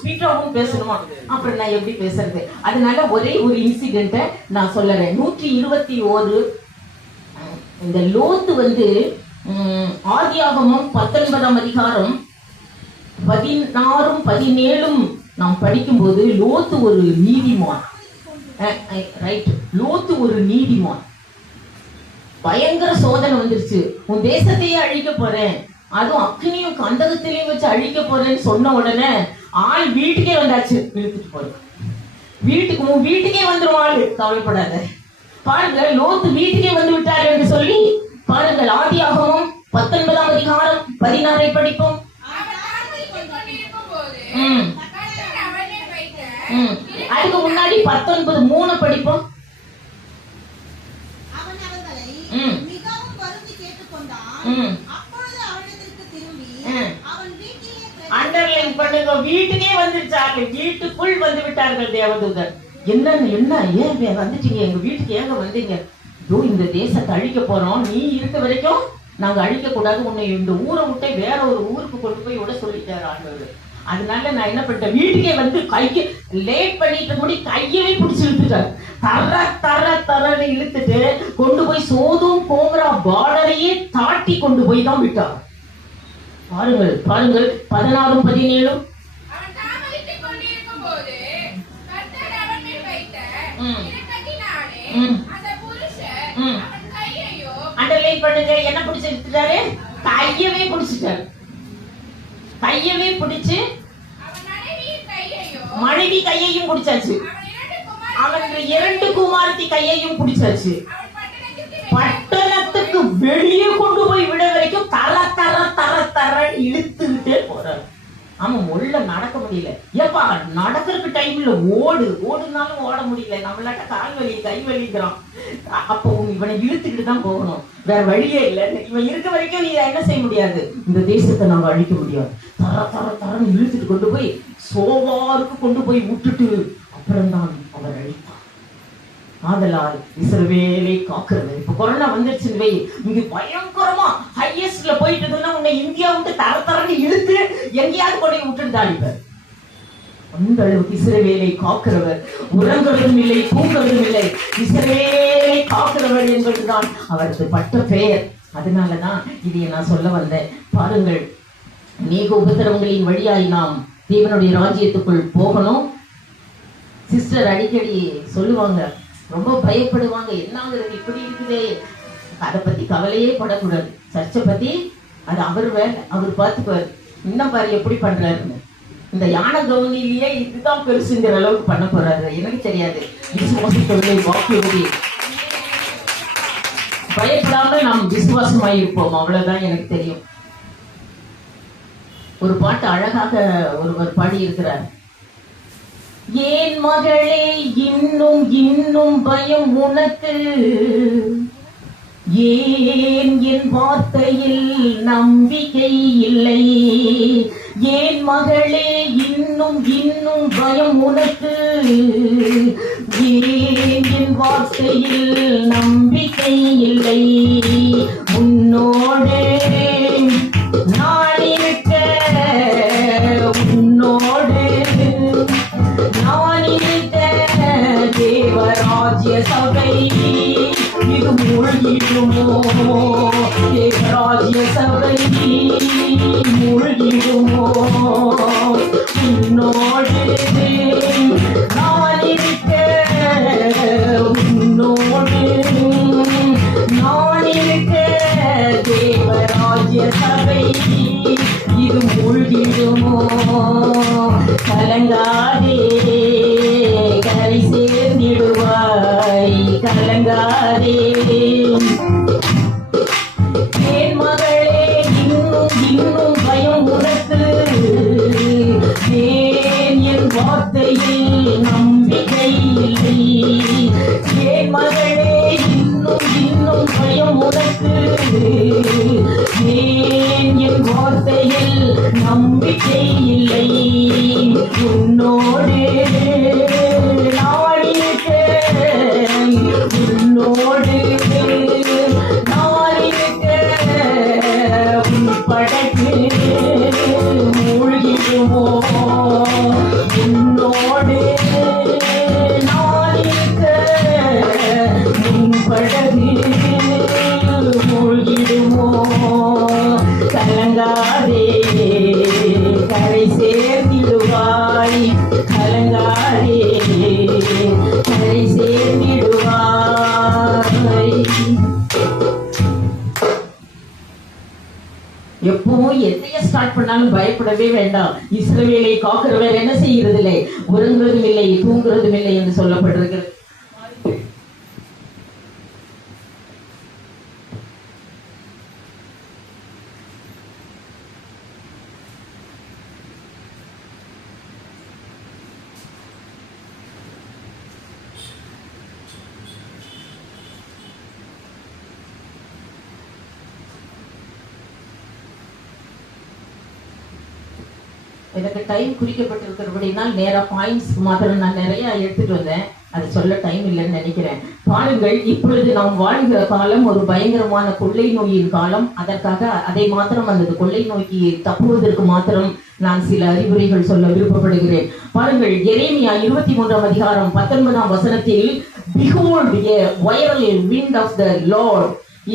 ஸ்பீடாகவும் பேசணுமா, அப்புறம் நான் எப்படி பேசுறது? அதனால ஒரே ஒரு இன்சிடென்ட்டை நான் சொல்லுறேன். 121 இந்த லோத்து வந்து ஆதியாகமம் 19ஆம் அதிகாரம் 16 17 நாம் படிக்கும்போது லோத்து ஒரு நீதிமான். ரைட், லோத்து ஒரு நீதிமான். பயங்கர சோதனை வந்துருச்சு. உன் தேசத்தையே அழிக்க போறேன், அதுவும் அக்னியும் கந்தகத்திலையும் வச்சு அழிக்க போறேன்னு சொன்ன உடனே ஆள் வீட்டுக்கே வந்தாச்சு. இழுத்துட்டு போறேன் வீட்டுக்கே வந்துடும் ஆளு, கவலைப்படாத. பாருங்க, லோத்து வீட்டுக்கே வந்து விட்டாரு என்று சொல்லி பாருங்கள். ஆதியாகமம் 19ஆம் அதிகாரம் 16 படிப்போம். அதுக்கு முன்னாடி 19:3 படிப்போம். அண்டர்லைன் பண்ணுங்க, வீட்டுக்கே வந்துட்டாங்க, வீட்டுக்குள் வந்து விட்டார்கள் தேவதூதர். என்ன ஏன் வந்துட்டீங்க எங்க வீட்டுக்கு, ஏங்க வந்தீங்க? இந்த தேசத்தை அழிக்க போறோம், நீ இருக்க வரைக்கும் நாங்க அழிக்க கூடாது, உன்னை இந்த ஊரை விட்டு வேற ஒரு ஊருக்கு கொண்டு போய் விட சொல்லிட்டாரு ஆண்டவர். அதனால நான் என்ன பண்ணிட்டேன், வீட்டுக்கே வந்து கைக்கு லேட் பண்ணிட்டு முடி கையவே பிடிச்சி இழுத்துட்டாரு. தரன்னு இழுத்துட்டு கொண்டு போய் சோதும் கோமரா பார்டரையே தாட்டி கொண்டு போய் தான் விட்டார். பாருங்கள் 16 17. அண்டர்லைன் பண்ணுங்க, என்ன பிடிச்சு எடுத்துட்டாரு? கையவே பிடிச்சிட்டாரு. கையவே பிடிச்சு மனைவி கையையும் பிடிச்சாச்சு, அவன் 2 குமாரத்தி கையையும் பிடிச்சாச்சு. பட்டணத்துக்கு வெளியே கொண்டு போய் விட வரைக்கும் தர இழுத்துக்கிட்டே போறாரு. ஆமா, உள்ள நடக்க முடியல. ஏப்பா நடக்கிறதுக்கு டைம்ல ஓடுனாலும் ஓட முடியல, நம்மளாட்ட கால் வலி கை வலிக்கிறான். அப்போ இவனை இழுத்துக்கிட்டு தான் போகணும், வேற வழியே இல்லை. இவன் இருக்க வரைக்கும் நீ என்ன செய்ய முடியாது, இந்த தேசத்தை நாங்க அழிக்க முடியாது. தரன்னு இழுத்துட்டு கொண்டு போய் சோவாருக்கு கொண்டு போய் விட்டுட்டு அப்புறம் தான் அவர் அழித்தார். ஆதலால் இஸ்ரவேலை காக்குறது. இப்ப கொரோனா வந்துருச்சுன்னு வை, இங்க பயங்கரமா ஹையஸ்ட்ல போயிட்டு உன்னை இந்தியா விட்டு தரன்னு இழுத்து எங்கேயாவது கொண்டு விட்டுட்டு தாடிப்பார். அந்த அளவுக்கு இஸ்ரவேலை காக்கிறவர், உறங்குவதும் இல்லை தூங்குவதும் இல்லை, இஸ்ரவேலை காக்கிறவர் என்பதுதான் அவருக்கு பட்ட பெயர். அதனாலதான் இதை நான் சொல்ல வந்தேன். பாருங்கள், அநேக உபத்திரவங்களின் வழியாய் நாம் தேவனுடைய ராஜ்யத்துக்குள் போகணும். சிஸ்டர் அடிக்கடி சொல்லுவாங்க, ரொம்ப பயப்படுவாங்க, என்னங்கிறது இப்படி இருக்குதே, அதை பத்தி கவலையே படக்கூடாது. சர்ச்சை பத்தி அது அவர் வேலை, அவர் பார்த்துக்குவார். இன்னும் பாரு எப்படி பண்றாருன்னு. இந்த யானை கவுனிலேயே இதுதான் பெருசுங்கிற அளவுக்கு பண்ண போறாரு, எனக்கு தெரியாது. விசுவாசத்தோட வாக்குறுதி, பயப்படாம நாம் விசுவாசமாய் இருப்போம், அவ்வளவுதான் எனக்கு தெரியும். ஒரு பாட்டு அழகாக ஒருவர் பாடி இருக்கிறார். ஏன் மகளே இன்னும் பயம் உனக்கு, ஏன் என் வார்த்தையில் நம்பிக்கை இல்லை, ஏன் மகளே இன்னும் பயம் உனக்கு, ஏன் என் வார்த்தையில் நம்பிக்கை இல்லை, உன்னோடு நான் இருக்க, உன்னோடு நான் இருக்க, தேவராஜ்ய சபை இது மூழ்கிடுமோ, தேவராஜ்ய சபை மூழ்கிடுமோ, உன்னோடு நான் இருக்க, உன்னோடு நான் இருக்க, தேவராஜ்ய சபை இது மூழ்கிடுமோ, கலங்காதே கரை சேர்ந்திடுவாய், கலங்காதே. ஏன் மகளே இன்னும் பயம் உனக்கு, ஏன் என் வார்த்தையில் நம்பிக்கை இல்லை, ஏன் மகளே இன்னும் பயம் உனக்கு, ஏன் என் வார்த்தையில் நம்பிக்கை இல்லை, உன்னோ போனாலும் பயப்படவே வேண்டாம். இஸ்ரவேலை காக்கிறவர் என்ன செய்கிறதில்லை, உறங்குவதும் இல்லை, தூங்குறதும் இல்லை என்று சொல்லப்பட்டிருக்கிறது. எனக்கு டைம் குறிக்கப்பட்டிருக்கிறபடினால் நேரா பாயிண்ட்ஸ் மாத்திரம் நான் நிறைய எடுத்துட்டு வந்தேன். அது சொல்ல டைம் இல்லைன்னு நினைக்கிறேன். பாருங்கள், இப்பொழுது நாம் வாழ்கிற காலம் ஒரு பயங்கரமான கொள்ளை நோயின் காலம். அதற்காக அதை மாத்திரம் அந்த கொள்ளை நோய்க்கு தப்புவதற்கு மாத்திரம் நான் சில அறிவுரைகள் சொல்ல விருப்பப்படுகிறேன். பாருங்கள், எரேமியா 23ஆம் அதிகாரம் 19ஆம் வசனத்தில் behold a viral wind of the Lord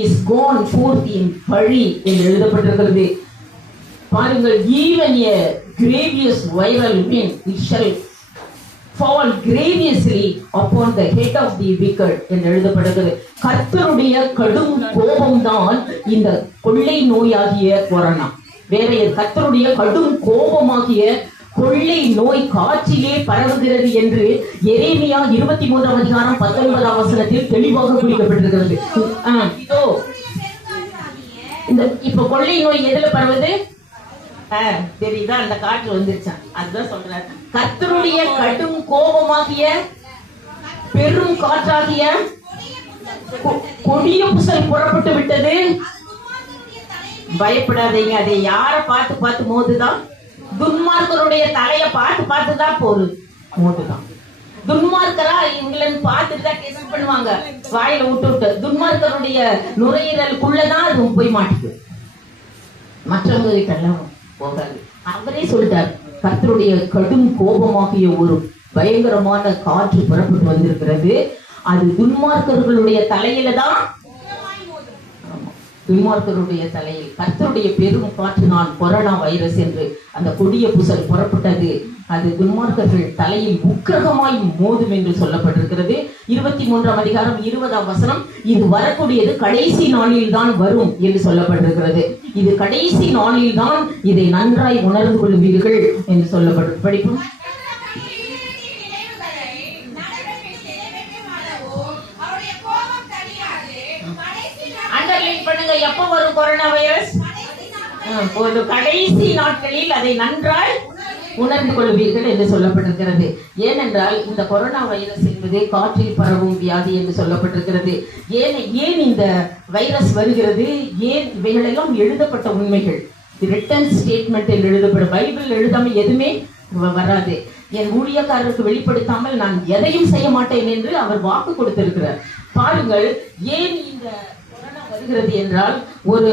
is gone forth in பழி என்று எழுதப்பட்டிருக்கிறது. பாருங்கள், even a grievous viral wind it shall fall grievously upon the head of the wicked என்று எழுதப்படுகிறது. கர்த்தருடைய கடும் கோபம்தான் இந்த கொள்ளை நோயாகிய கொரோனா. வேற கர்த்தருடைய கடும் கோபமாகிய கொள்ளை நோய் காற்றிலே பரவுகிறது என்று எரேமியா 23ஆம் அதிகாரம் 19ஆம் வசனத்தில் தெளிவாக குறிக்கப்பட்டிருக்கிறது. இதோ இந்த இப்ப கொள்ளை நோய் எதுல பரவுது தெரியுதா? அந்த காற்று வந்துருச்சான். அதுதான் சொல்றாரு, கர்த்தருடைய கடும் கோபமாகிய பெரும் காற்றாகிய கொடிய புசல் புறப்பட்டு விட்டது. பயப்படாதீங்க. அதை யார பார்த்து பார்த்து மோதுதான்? துன்மார்க்கருடைய தலைய பார்த்து பார்த்துதான் போகுது, மோதுதான். துன்மார்க்கரா இவங்களன்னு பார்த்துட்டு தான் கேஸ் பண்ணுவாங்க, வாயில விட்டு விட்டு. துன்மார்க்கருடைய நுரையீரலுக்குள்ளதான் அது போய் மாட்டிக்கு, மற்றவங்க கிட்ட போகாது. அவரே சொல்லிட்டார், கர்த்தருடைய கடும் கோபமாகிய ஒரு பயங்கரமான காற்று புறப்பட்டு வந்திருக்கிறது. அது துன்மார்க்கர்களுடைய தலையில தான், துன்மார்க்கருடைய தலையில் கர்த்தருடைய பெரும் காற்றினால் கொரோனா வைரஸ் என்று அந்த கொடிய புசல் புறப்பட்டது. அது துன்மார்க்கர்கள் தலையில் உக்கிரகமாய் மோதும் என்று சொல்லப்பட்டிருக்கிறது. 23ஆம் அதிகாரம் 20ஆம் வசனம், இது வரக்கூடியது கடைசி நாளில் தான் வரும் என்று சொல்லப்பட்டிருக்கிறது. இது கடைசி நாளில் தான் இதை நன்றாய் உணர்ந்து கொள்வீர்கள் என்று சொல்லப்பட்டு படிப்போம். அண்டர்லைன் பண்ணுங்க, எப்ப வரும் கொரோனா வைரஸ்? ஒரு கடைசி நாட்களில் அதை நன்றாய் உணர்ந்து கொள்வீர்கள் என்று சொல்லப்பட்டிருக்கிறது. ஏனென்றால் இந்த கொரோனா வைரஸ் என்பது காற்றில் பரவும் வியாதி என்று சொல்லப்பட்டிருக்கிறது. ஏன் இந்த வைரஸ் வருகிறது, ஏன் இவைகளெல்லாம் எழுதப்பட்ட உண்மைகள், ரிட்டன் ஸ்டேட்மெண்ட் என்று எழுதப்படும். பைபிள் எழுதாம எதுவுமே வராது. என் ஊழியக்காரருக்கு வெளிப்படுத்தாமல் நான் எதையும் செய்ய மாட்டேன் என்று அவர் வாக்கு கொடுத்திருக்கிறார். பாருங்கள், ஏன் இந்த கொரோனா வருகிறது என்றால், ஒரு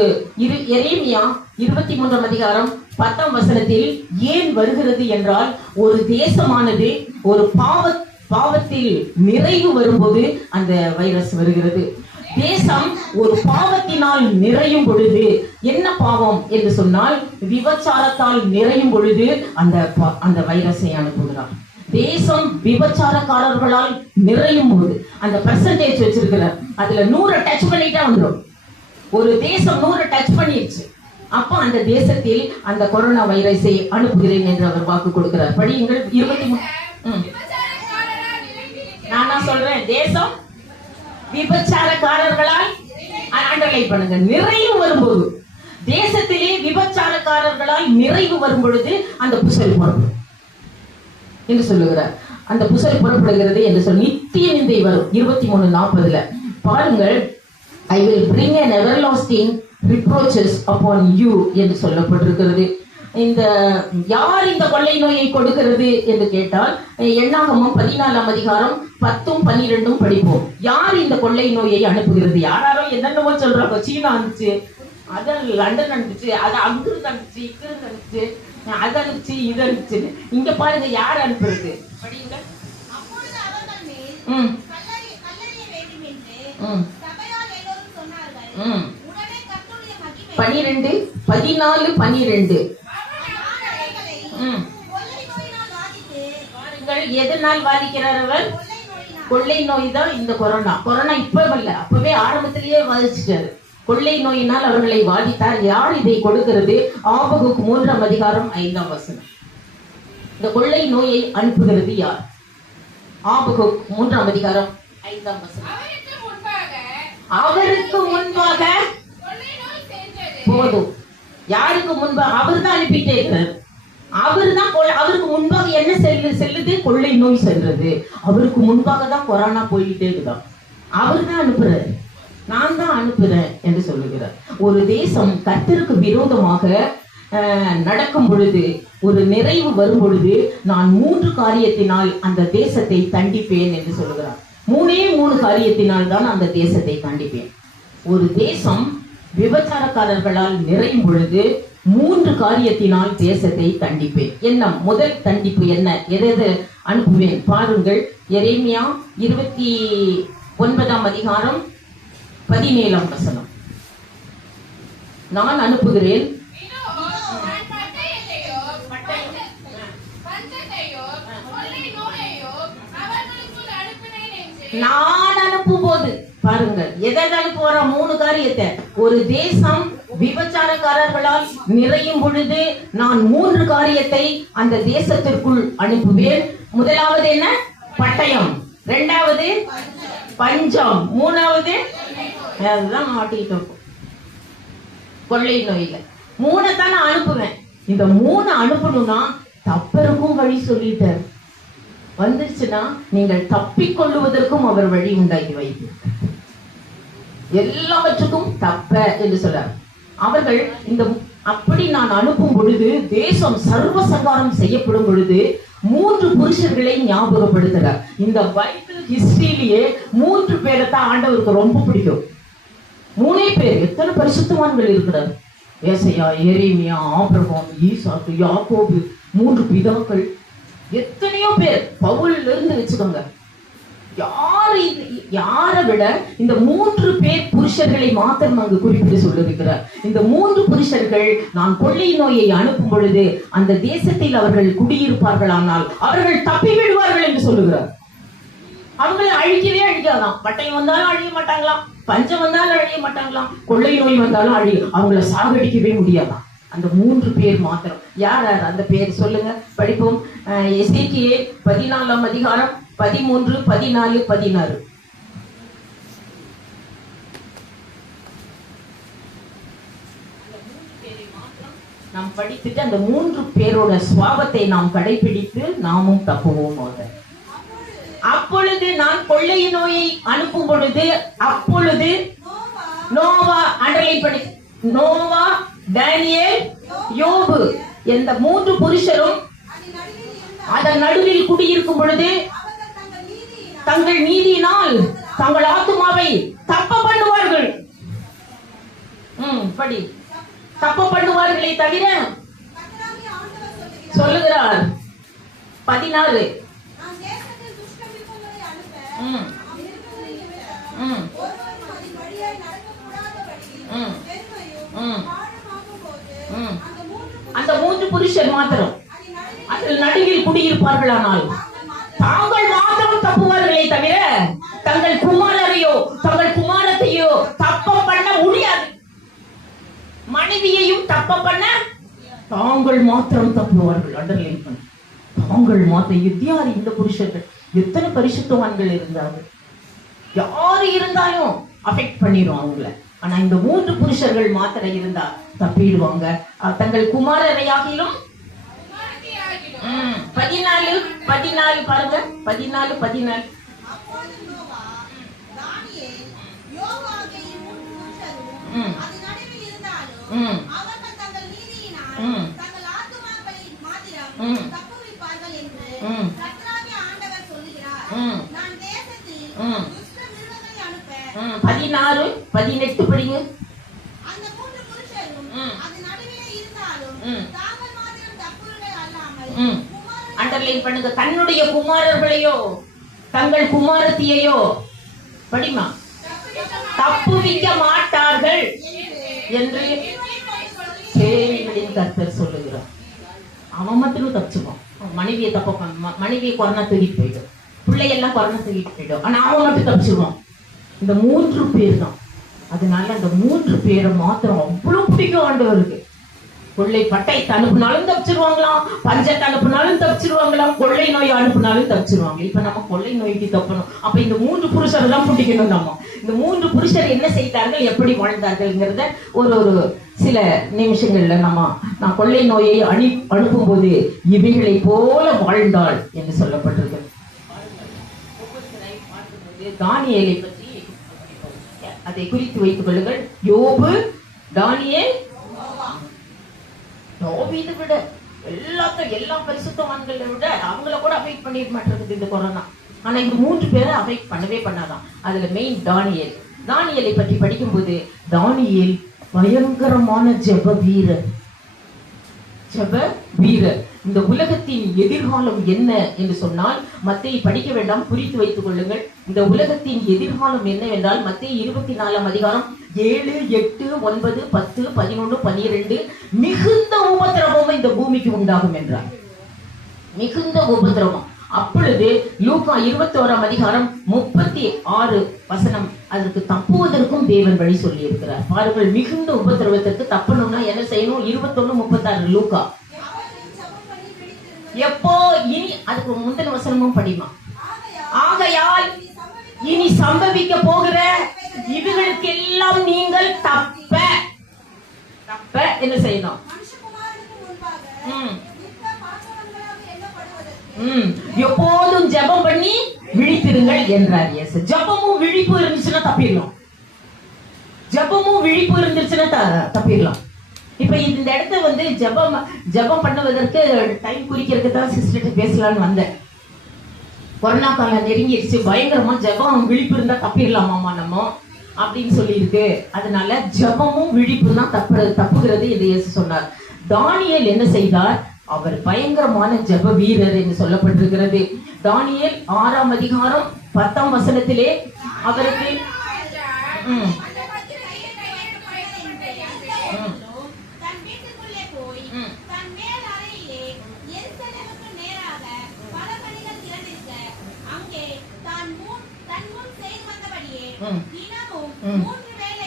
எரேமியா 23ஆம் அதிகாரம் 10ஆம் வசனத்தில் ஏன் வருகிறது என்றால், ஒரு தேசமானது ஒரு பாவத்தில் நிறைவு வரும்போது அந்த வைரஸ் வருகிறது. தேசம் ஒரு பாவத்தினால் நிறையும் பொழுது, என்ன பாவம் என்று சொன்னால் விபச்சாரத்தால் நிறையும் பொழுது அந்த வைரஸை அனுப்புகிறார். தேசம் விபச்சாரக்காரர்களால் நிறையும் போது அந்த பெர்சன்டேஜ் வச்சிருக்கிறார், அதுல 100 டச் பண்ணிட்டா வந்துடும். ஒரு தேசம் 100 டச் பண்ணிடுச்சு, அப்ப அந்த தேசத்தில் அந்த கொரோனா வைரஸை அனுப்புகிறேன் என்று அவர் வாக்கு கொடுக்கிறார். படியுங்கள் 23. நான் சொல்றேன், தேசம் விபச்சாரக்காரர்களால், அண்டர்லைன் பண்ணுங்க, நிறைவு வரும்போது, தேசத்திலே விபச்சாரக்காரர்களால் நிறைவு வரும் பொழுது அந்த புசல் புறப்படும் என்று சொல்லுகிறார். அந்த புசல் புறப்படுகிறது என்று சொல்லி நித்திய நிந்தை வரும். 23:40 பாருங்கள், I will bring an everlasting reproaches upon you என்று சொல்லப்பட்டிருக்கிறது. யார் இந்த கொள்ளை நோயை கொடுக்கிறது என்று கேட்டால், எண்ணாகமம் 14ஆம் அதிகாரம் 10ம் 12ம் படிப்போம். யார் இந்த கொள்ளை நோயை அனுப்புகிறது? யாரோ என்னென்னவோ சொல்றாங்க, சீனா அனுப்பிச்சு, அது லண்டன் அனுப்பிச்சு, அது அங்கிருந்து அனுப்பிச்சு, இங்கிருந்து அனுப்பிச்சு, அது அனுப்பிச்சு, இது அனுப்பிச்சு. இங்க பாருங்க யார் அனுப்புறது. படியுங்க. 14:12 எதனால் பாதிக்கிறார் அவர்? கொள்ளை நோய் தான் இந்த கொரோனா. கொரோனா இப்ப இல்ல, அப்பவே ஆரம்பத்திலேயே பாதிச்சுட்டாரு. கொள்ளை நோயினால் அவர்களை வாதித்தார். யார் இதை கொடுக்கிறது? ஆபகுக் 3ஆம் அதிகாரம் 5ஆம் வசனம். இந்த கொள்ளை நோயை அனுப்புகிறது யார்? ஆபகுக் 3ஆம் அதிகாரம் 5ஆம் வசனம். அவருக்கு முன்பாக போதும். யாருக்கு முன்பாக? அவர் தான் அனுப்பிட்டே இருக்கிறார். அவருக்கு முன்பாக என்ன செல்லுது? கொள்ளை நோய் செல்றது. அவருக்கு முன்பாக தான் கொரோனா போய்கிட்டே இருக்குதான். அவர் தான் அனுப்புறாரு, நான் தான் அனுப்புறேன் என்று சொல்லுகிறார். ஒரு தேசம் கர்த்தருக்கு விரோதமாக நடக்கும் பொழுது, ஒரு நிறைவு வரும் பொழுது, நான் 3 காரியத்தினால் அந்த தேசத்தை தண்டிப்பேன் என்று சொல்லுகிறார். 3 காரியத்தினால் தான் அந்த தேசத்தை தண்டிப்பேன். ஒரு தேசம் விபச்சாரக்காரர்களால் நிறையும் பொழுது 3 காரியத்தினால் தேசத்தை தண்டிப்பேன். என்ன முதல் தண்டிப்பு? என்ன? எதை அனுப்புவேன்? பாருங்கள், எரேமியா 29ஆம் அதிகாரம் 17ஆம் வசனம். நான் அனுப்புகிறேன். நான் அனுப்பும் போது பாருங்கள், எதை அனுப்புவாரா? 3 காரியத்தை. ஒரு தேசம் விபச்சாரக்காரர்களால் நிறையும் பொழுது நான் 3 காரியத்தை அந்த தேசத்திற்குள் அனுப்புவேன். முதலாவது என்ன? பட்டயம். 2வது பஞ்சம். 3வது அதுதான் மாட்டிட்டு இருக்கும் கொள்ளை நோயில. 3 தான் நான் அனுப்புவேன். இந்த 3 அனுப்பணும்னா தப்பருக்கும் வழி சொல்லிட்டார். வந்துருச்சுன்னா நீங்கள் தப்பிக்கொள்ளுவதற்கும் அவர் வழி உண்டாக்கி வைத்திருக்கிறார். எல்லாவற்றுக்கும் தப்ப என்று சொல்றார். அவர்கள் இந்த அப்படி நான் அனுப்பும் பொழுது, தேசம் சர்வசங்காரம் செய்யப்படும் பொழுது 3 புருஷர்களை ஞாபகப்படுத்துறார். இந்த பைபிள் ஹிஸ்டரியிலேயே 3 பேரை தான் ஆண்டவருக்கு ரொம்ப பிடிக்கும். 3 பேர். எத்தனை பரிசுத்தவான்கள் இருக்கிறார்? ஏசாயா, எரேமியா, ஆபிரகாம், ஈசாக்கு, யாக்கோபு, 3 பிதாக்கள், எத்தனையோ பேர். பவுல்ல இருந்து வச்சுக்கோங்க. யாரை விட இந்த 3 பேர் புருஷர்களை மாத்திரம் அங்கு குறிப்பிட்டு சொல்லிருக்கிறார். இந்த 3 புருஷர்கள் நான் கொள்ளை நோயை அனுப்பும் பொழுது அந்த தேசத்தில் அவர்கள் குடியிருப்பார்களானால் அவர்கள் தப்பி விடுவார்கள் என்று சொல்லுகிறார். அவங்களை அழிக்கவே அழிக்காதான். பட்டயம் வந்தாலும் அழிய மாட்டாங்களாம், பஞ்சம் வந்தாலும் அழிய மாட்டாங்களாம், கொள்ளை நோய் வந்தாலும் அவங்கள சாகடிக்கவே முடியாதான். அந்த 3 பேர் மாத்திரம். யார் யார் அந்த பேர் சொல்லுங்க, படிப்போம். எசேக்கியேல் 14ஆம் அதிகாரம் 13, 14, 16. நாம் படித்துட்டு அந்த 3 பேரோட சுவாபத்தை நாம் கடைபிடித்து நாமும் தப்புவோம். அப்பொழுது நான் கொள்ளை நோயை அனுப்பும் பொழுது, அப்பொழுது நோவா, அண்டர்லைன் பண்ணி, நோவா, தானியேல், யோபு என்ற 3 புருஷரும் அதன் நடுவில் குடியிருக்கும் பொழுது தங்கள் நீதியினால் தங்கள் ஆத்துமாவை தப்ப பண்ணுவார்கள். படி, தப்ப பண்ணுவார்களே தவிர சொல்லுகிறார் 16. அந்த 3 புருஷர் மாத்திரம் அதில் நடுவில் குடியிருப்பார்களானால் தாங்கள் மாத்திரம் தப்புவார்களே தவிர தங்கள் குமாரரையோ தங்கள் குமாரத்தையோ தப்ப பண்ண முடியாது. மனைவியையும் தப்ப பண்ண தாங்கள் மாத்திரம் தப்புவார்கள். அண்டர்லைன் பண்ண, தாங்கள் மாத்திரம். யார் இந்த புருஷர்கள்? எத்தனை பரிசுத்தவான்கள் இருந்தார்கள். யாரு இருந்தாலும் அஃபெக்ட் பண்ணிடும் அவங்கள. ஆனா இந்த 3 புருஷர்கள் மாத்திரம் இருந்தா தப்பிடுவாங்க. தங்கள் குமாரரையாகிலும் 14 பாருங்க, 14. பதினாறு 18 படிங்க. அண்டர்லைன் பண்ணுங்க. தன்னுடைய குமாரர்களையோ தங்கள் குமாரத்தியையோ படிமா தப்புவிக்க மாட்டார்கள் என்று சேனைகளின் கர்த்தர் சொல்லுகிறார். அவன் மட்டும் தப்பிச்சுப்பான். மனைவியை தப்ப, மனைவியை கொரோனா தூக்கிட்டு போயிடும், பிள்ளையெல்லாம் கொரோனா தூக்கிட்டு போயிடும். ஆனா அவன் மட்டும் தப்பிச்சுவான். இந்த 3 பேர் தான் அதனால அந்த 3 பேரை மாத்திரம் அவ்வளவு பிடிக்கும் ஆண்டவருக்கு. கொள்ளை பட்டை அனுப்புனாலும் தப்பிச்சிருவாங்களாம், பஞ்சத்தை அனுப்புனாலும் தப்பிச்சிருவாங்களாம், கொள்ளை நோய் அனுப்புனாலும் தப்பிச்சிருவாங்க. இப்ப நம்ம கொள்ளை நோய்க்கு தப்பணும். அப்ப இந்த 3 புருஷரை தான் பிடிக்கணும். நம்ம இந்த 3 புருஷர் என்ன செய்தார்கள், எப்படி வாழ்ந்தார்கள்ங்கிறத ஒரு சில நிமிஷங்கள்ல நான் கொள்ளை நோயை அனுப்பும் போது இவைகளை போல வாழ்ந்தாள் என்று சொல்லப்பட்டிருக்கு. தானியேலை பற்றி அதை குறித்து வைத்துக் கொள்ளுங்கள். யோபு, தானியேல், தாவீதை விட எல்லா பரிசுத்தவான்களை விட அவங்கள கூட அஃபெக்ட் பண்ணிருக்க மாட்டேங்குது இந்த கொரோனா. ஆனா இந்த 3 பேரை அஃபெக்ட் பண்ணவே பண்ணாதான். அதுல மெயின் தானியேல். தானியேலை பற்றி படிக்கும் போது தானியேல் பயங்கரமான ஜெப வீரர். இந்த உலகத்தின் எதிர்காலம் என்ன என்று சொன்னால், மத்தேயு படிக்க வேண்டாம், குறித்து வைத்துக் கொள்ளுங்கள். இந்த உலகத்தின் எதிர்காலம் என்னவென்றால் மத்தேயு 24ஆம் அதிகாரம் 7, 8, 9, 10, 11, 12 மிகுந்த உபத்திரவம் இந்த பூமிக்கு உண்டாகும் என்றார். மிகுந்த உபத்திரவம். அப்பொழுது லூக்கா 21ஆம் அதிகாரம் 36 வசனம், அதற்கு தப்புவதற்கும் தேவன் வழி சொல்லி இருக்கிறார். பாருங்கள், மிகுந்த உபத்திரவத்திற்கு தப்பணும்னா என்ன செய்யணும்? 21:36 லூக்கா. எப்போ? இனி அதுக்கு முந்தின வசனமும் படிமா. ஆகையால் இனி சம்பவிக்க போகிற இவர்களுக்கு எல்லாம் நீங்கள் தப்ப என்ன செய்யணும்? எப்போதும் ஜெபம் பண்ணி விழித்திருங்கள் என்றார் இயேசு. ஜெபமும் விழிப்பு இருந்துச்சுன்னா தப்பிடலாம். ஜெபமும் விழிப்பு இருந்துச்சுன்னா தப்பிடலாம். இப்ப இந்த இடத்த ஜெபம் பண்ணுவதற்கு டைம் குறிக்கிறதுக்கு தான் சிஸ்டர் பேசலான்னு வந்தேன். கொரோனா காலம் நெருங்கிடுச்சு, பயங்கரமா ஜெபம் விழிப்பு இருந்தா தப்பிடலாமாமா நம்ம அப்படின்னு சொல்லி இருக்கு. அதனால ஜெபமும் விழிப்பு தான் தப்புகிறது என்று இயேசு சொன்னார். தானியேல் என்ன செய்தார்? அவர் பயங்கரமான ஜெப வீரர் என்று சொல்லப்பட்டிருக்கிறது. தானியேல் 6ஆம் அதிகாரம் 10ஆம் வசனத்திலே அவருக்கு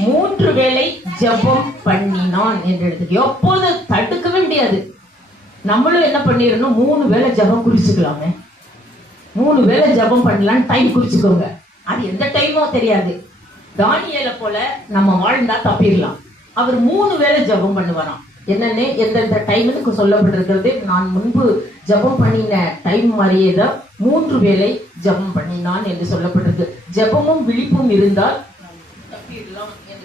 மூன்று வேளை ஜெபம் பண்ணினான் என்று எடுத்து எப்போது தடுக்கவே முடியாது. நம்மளும் என்ன பண்ணிடணும்? 3 வேளை ஜெபம் குறிச்சுக்கலாமே. 3 வேளை ஜெபம் பண்ணலாம், டைம் குறிச்சுக்கோங்க. அது எந்த டைமோ தெரியாது. தானியேலை போல நம்ம வாழ்ந்தா தப்பிடலாம். அவர் 3 வேளை ஜெபம் பண்ணுவாராம். என்னன்னு எந்தெந்த டைமுக்கு சொல்லப்பட்டிருக்கிறது. நான் முன்பு ஜெபம் பண்ணின டைம் மாதிரியே தான் 3 வேளை ஜெபம் பண்ணினான் என்று சொல்லப்பட்டிருக்கு. ஜெபமும் விழிப்பும் இருந்தால் தப்பிடலாம் என்று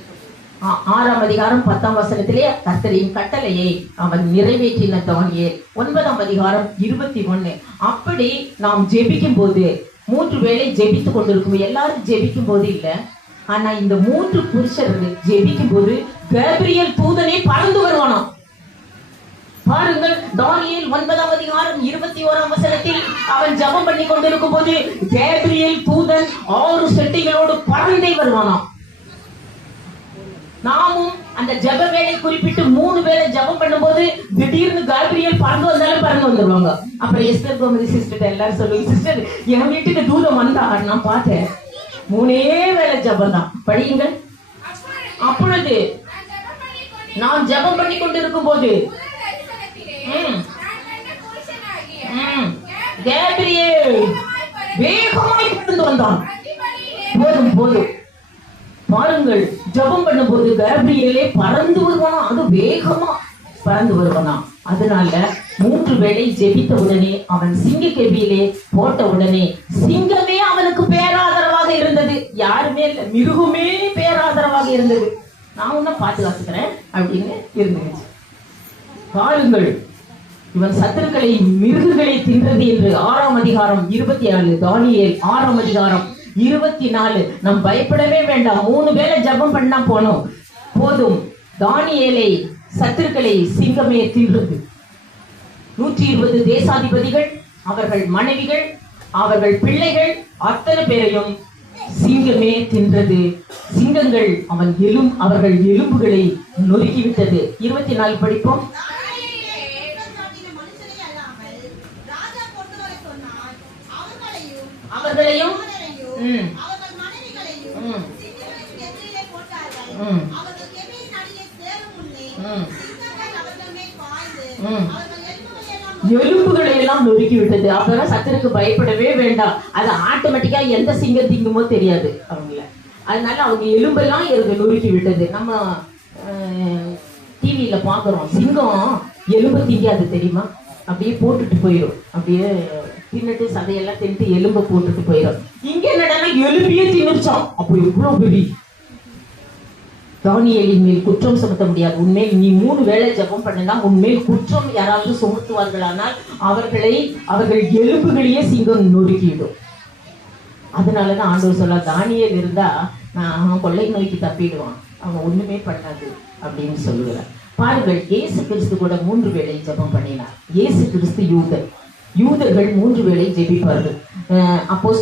6ஆம் அதிகாரம் 10ஆம் வசனத்திலே கர்த்தரின் கட்டளையை அவன் நிறைவேற்றின தானியேல். 9ஆம் அதிகாரம் 21. அப்படி நாம் ஜெபிக்கும் போது 3 வேளை ஜெபித்துக் கொண்டிருக்கும். எல்லாரும் ஜெபிக்கும் போது இல்ல, ஆனா இந்த 3 புருஷர்கள் ஜெபிக்கும் போது கேப்ரியல் தூதனே பறந்து வருவானாம். பாருங்கள், தானியேல் 9ஆம் அதிகாரம் 21ஆம் வசனத்தில் அவன் ஜெபம் பண்ணி கொண்டிருக்கும் போது கேப்ரியல் தூதன் 6 செட்டைகளோடு பறந்தே வருவானாம். நாமும் அந்த ஜெப வேலை குறிப்பிட்டு 3 வேளை ஜெபம் பண்ணும்போது திடீர்னு கேப்ரியல் பறந்து வந்தாலும் பறந்து வந்துடுவாங்க. அப்புறம் எஸ்தர் கோமதி சிஸ்டர் எல்லாரும் சொல்லுங்க, சிஸ்டர் என் வீட்டுக்கு தூதம் வந்தா நான் பார்த்தேன். 3 வேளை ஜெபம் தான். படியுங்கள். அப்பொழுது நான் ஜெபம் பண்ணி கொண்டிருக்கும் போது கேப்ரியல் வேகமாய் பறந்து வந்தான். போதும் பாருங்கள், ஜெபம் பண்ணும்போது கேப்ரியலே பறந்து வருவானா, அது வேகமா பறந்து வருவானா. அதனால 3 வேளை ஜெபித்த உடனே அவன் சிங்க கெபியிலே போட்ட உடனே சிங்கமே அவனுக்கு பேராதரவாக இருந்தது. யாருமே இல்ல, மிருகமே பேராதரவாக இருந்தது. நான் ஒன்னும் பாதுகாத்துக்கிறேன் அப்படின்னு இருந்துச்சு. பாருங்கள், இவன் சத்துருக்களை மிருகங்களை தின்றது என்று 6ஆம் அதிகாரம் 24. தானியேல் 6ஆம் அதிகாரம் 24. நாம் பயப்படவே வேண்டாம். 3 வேளை ஜெபம் பண்ணா போதும். தானியேலை சத்துருக்களை சிங்கமே தின்றது. 120 தேசாதிபதிகள், அவர்கள் மனைவிகள், அவர்கள் பிள்ளைகள் அத்தனை பேரையும் சிங்கமே தின்றது. சிங்கங்கள் அவர்கள் எலும்புகளை நொறுக்கிவிட்டது. 24 படிப்போம். அவர்களையும் எலும்பெல்லாம் நொறுக்கி விட்டது. அப்பதான் சத்துருக்கு பயப்படவே வேண்டாம். அது ஆட்டோமேட்டிக்கா எந்த சிங்கம் திங்குமோ தெரியாது அவங்கள. அதனால அவங்க எலும்பெல்லாம் நொறுக்கி விட்டது. நம்ம டிவியில பாக்குறோம், சிங்கம் எலும்பு திங்காது தெரியுமா, அப்படியே போட்டுட்டு போயிடும். அப்படியே தின்னுட்டு சதையெல்லாம் தின்ட்டு எலும்பை போட்டுட்டு போயிடும். இங்க என்னடா எலும்பியே தின்னுச்சான். அப்போ எவ்வளவு பெரிய தானியேலின் மேல் குற்றம் சுமத்த முடியாது. உண்மையில் நீ 3 வேளை ஜெபம் பண்ணினா உண்மையில் குற்றம் யாராவது சுமத்துவார்களானால் அவர்கள் எலும்புகளையே சிங்கம் நொறுக்கிடும். அதனாலதான் ஆண்டவர் சொல்ல, தானியேல் இருந்தா அவன் கொள்ளை நோய்க்கு தப்பிடுவான், அவன் ஒண்ணுமே பண்ணாது அப்படின்னு சொல்லுகிறார். பாருங்கள், இயேசு கிறிஸ்து கூட 3 வேளை ஜெபம் பண்ணினார். இயேசு கிறிஸ்து யூதர்கள் 3 வேளை ஜெபிப்பார்கள்.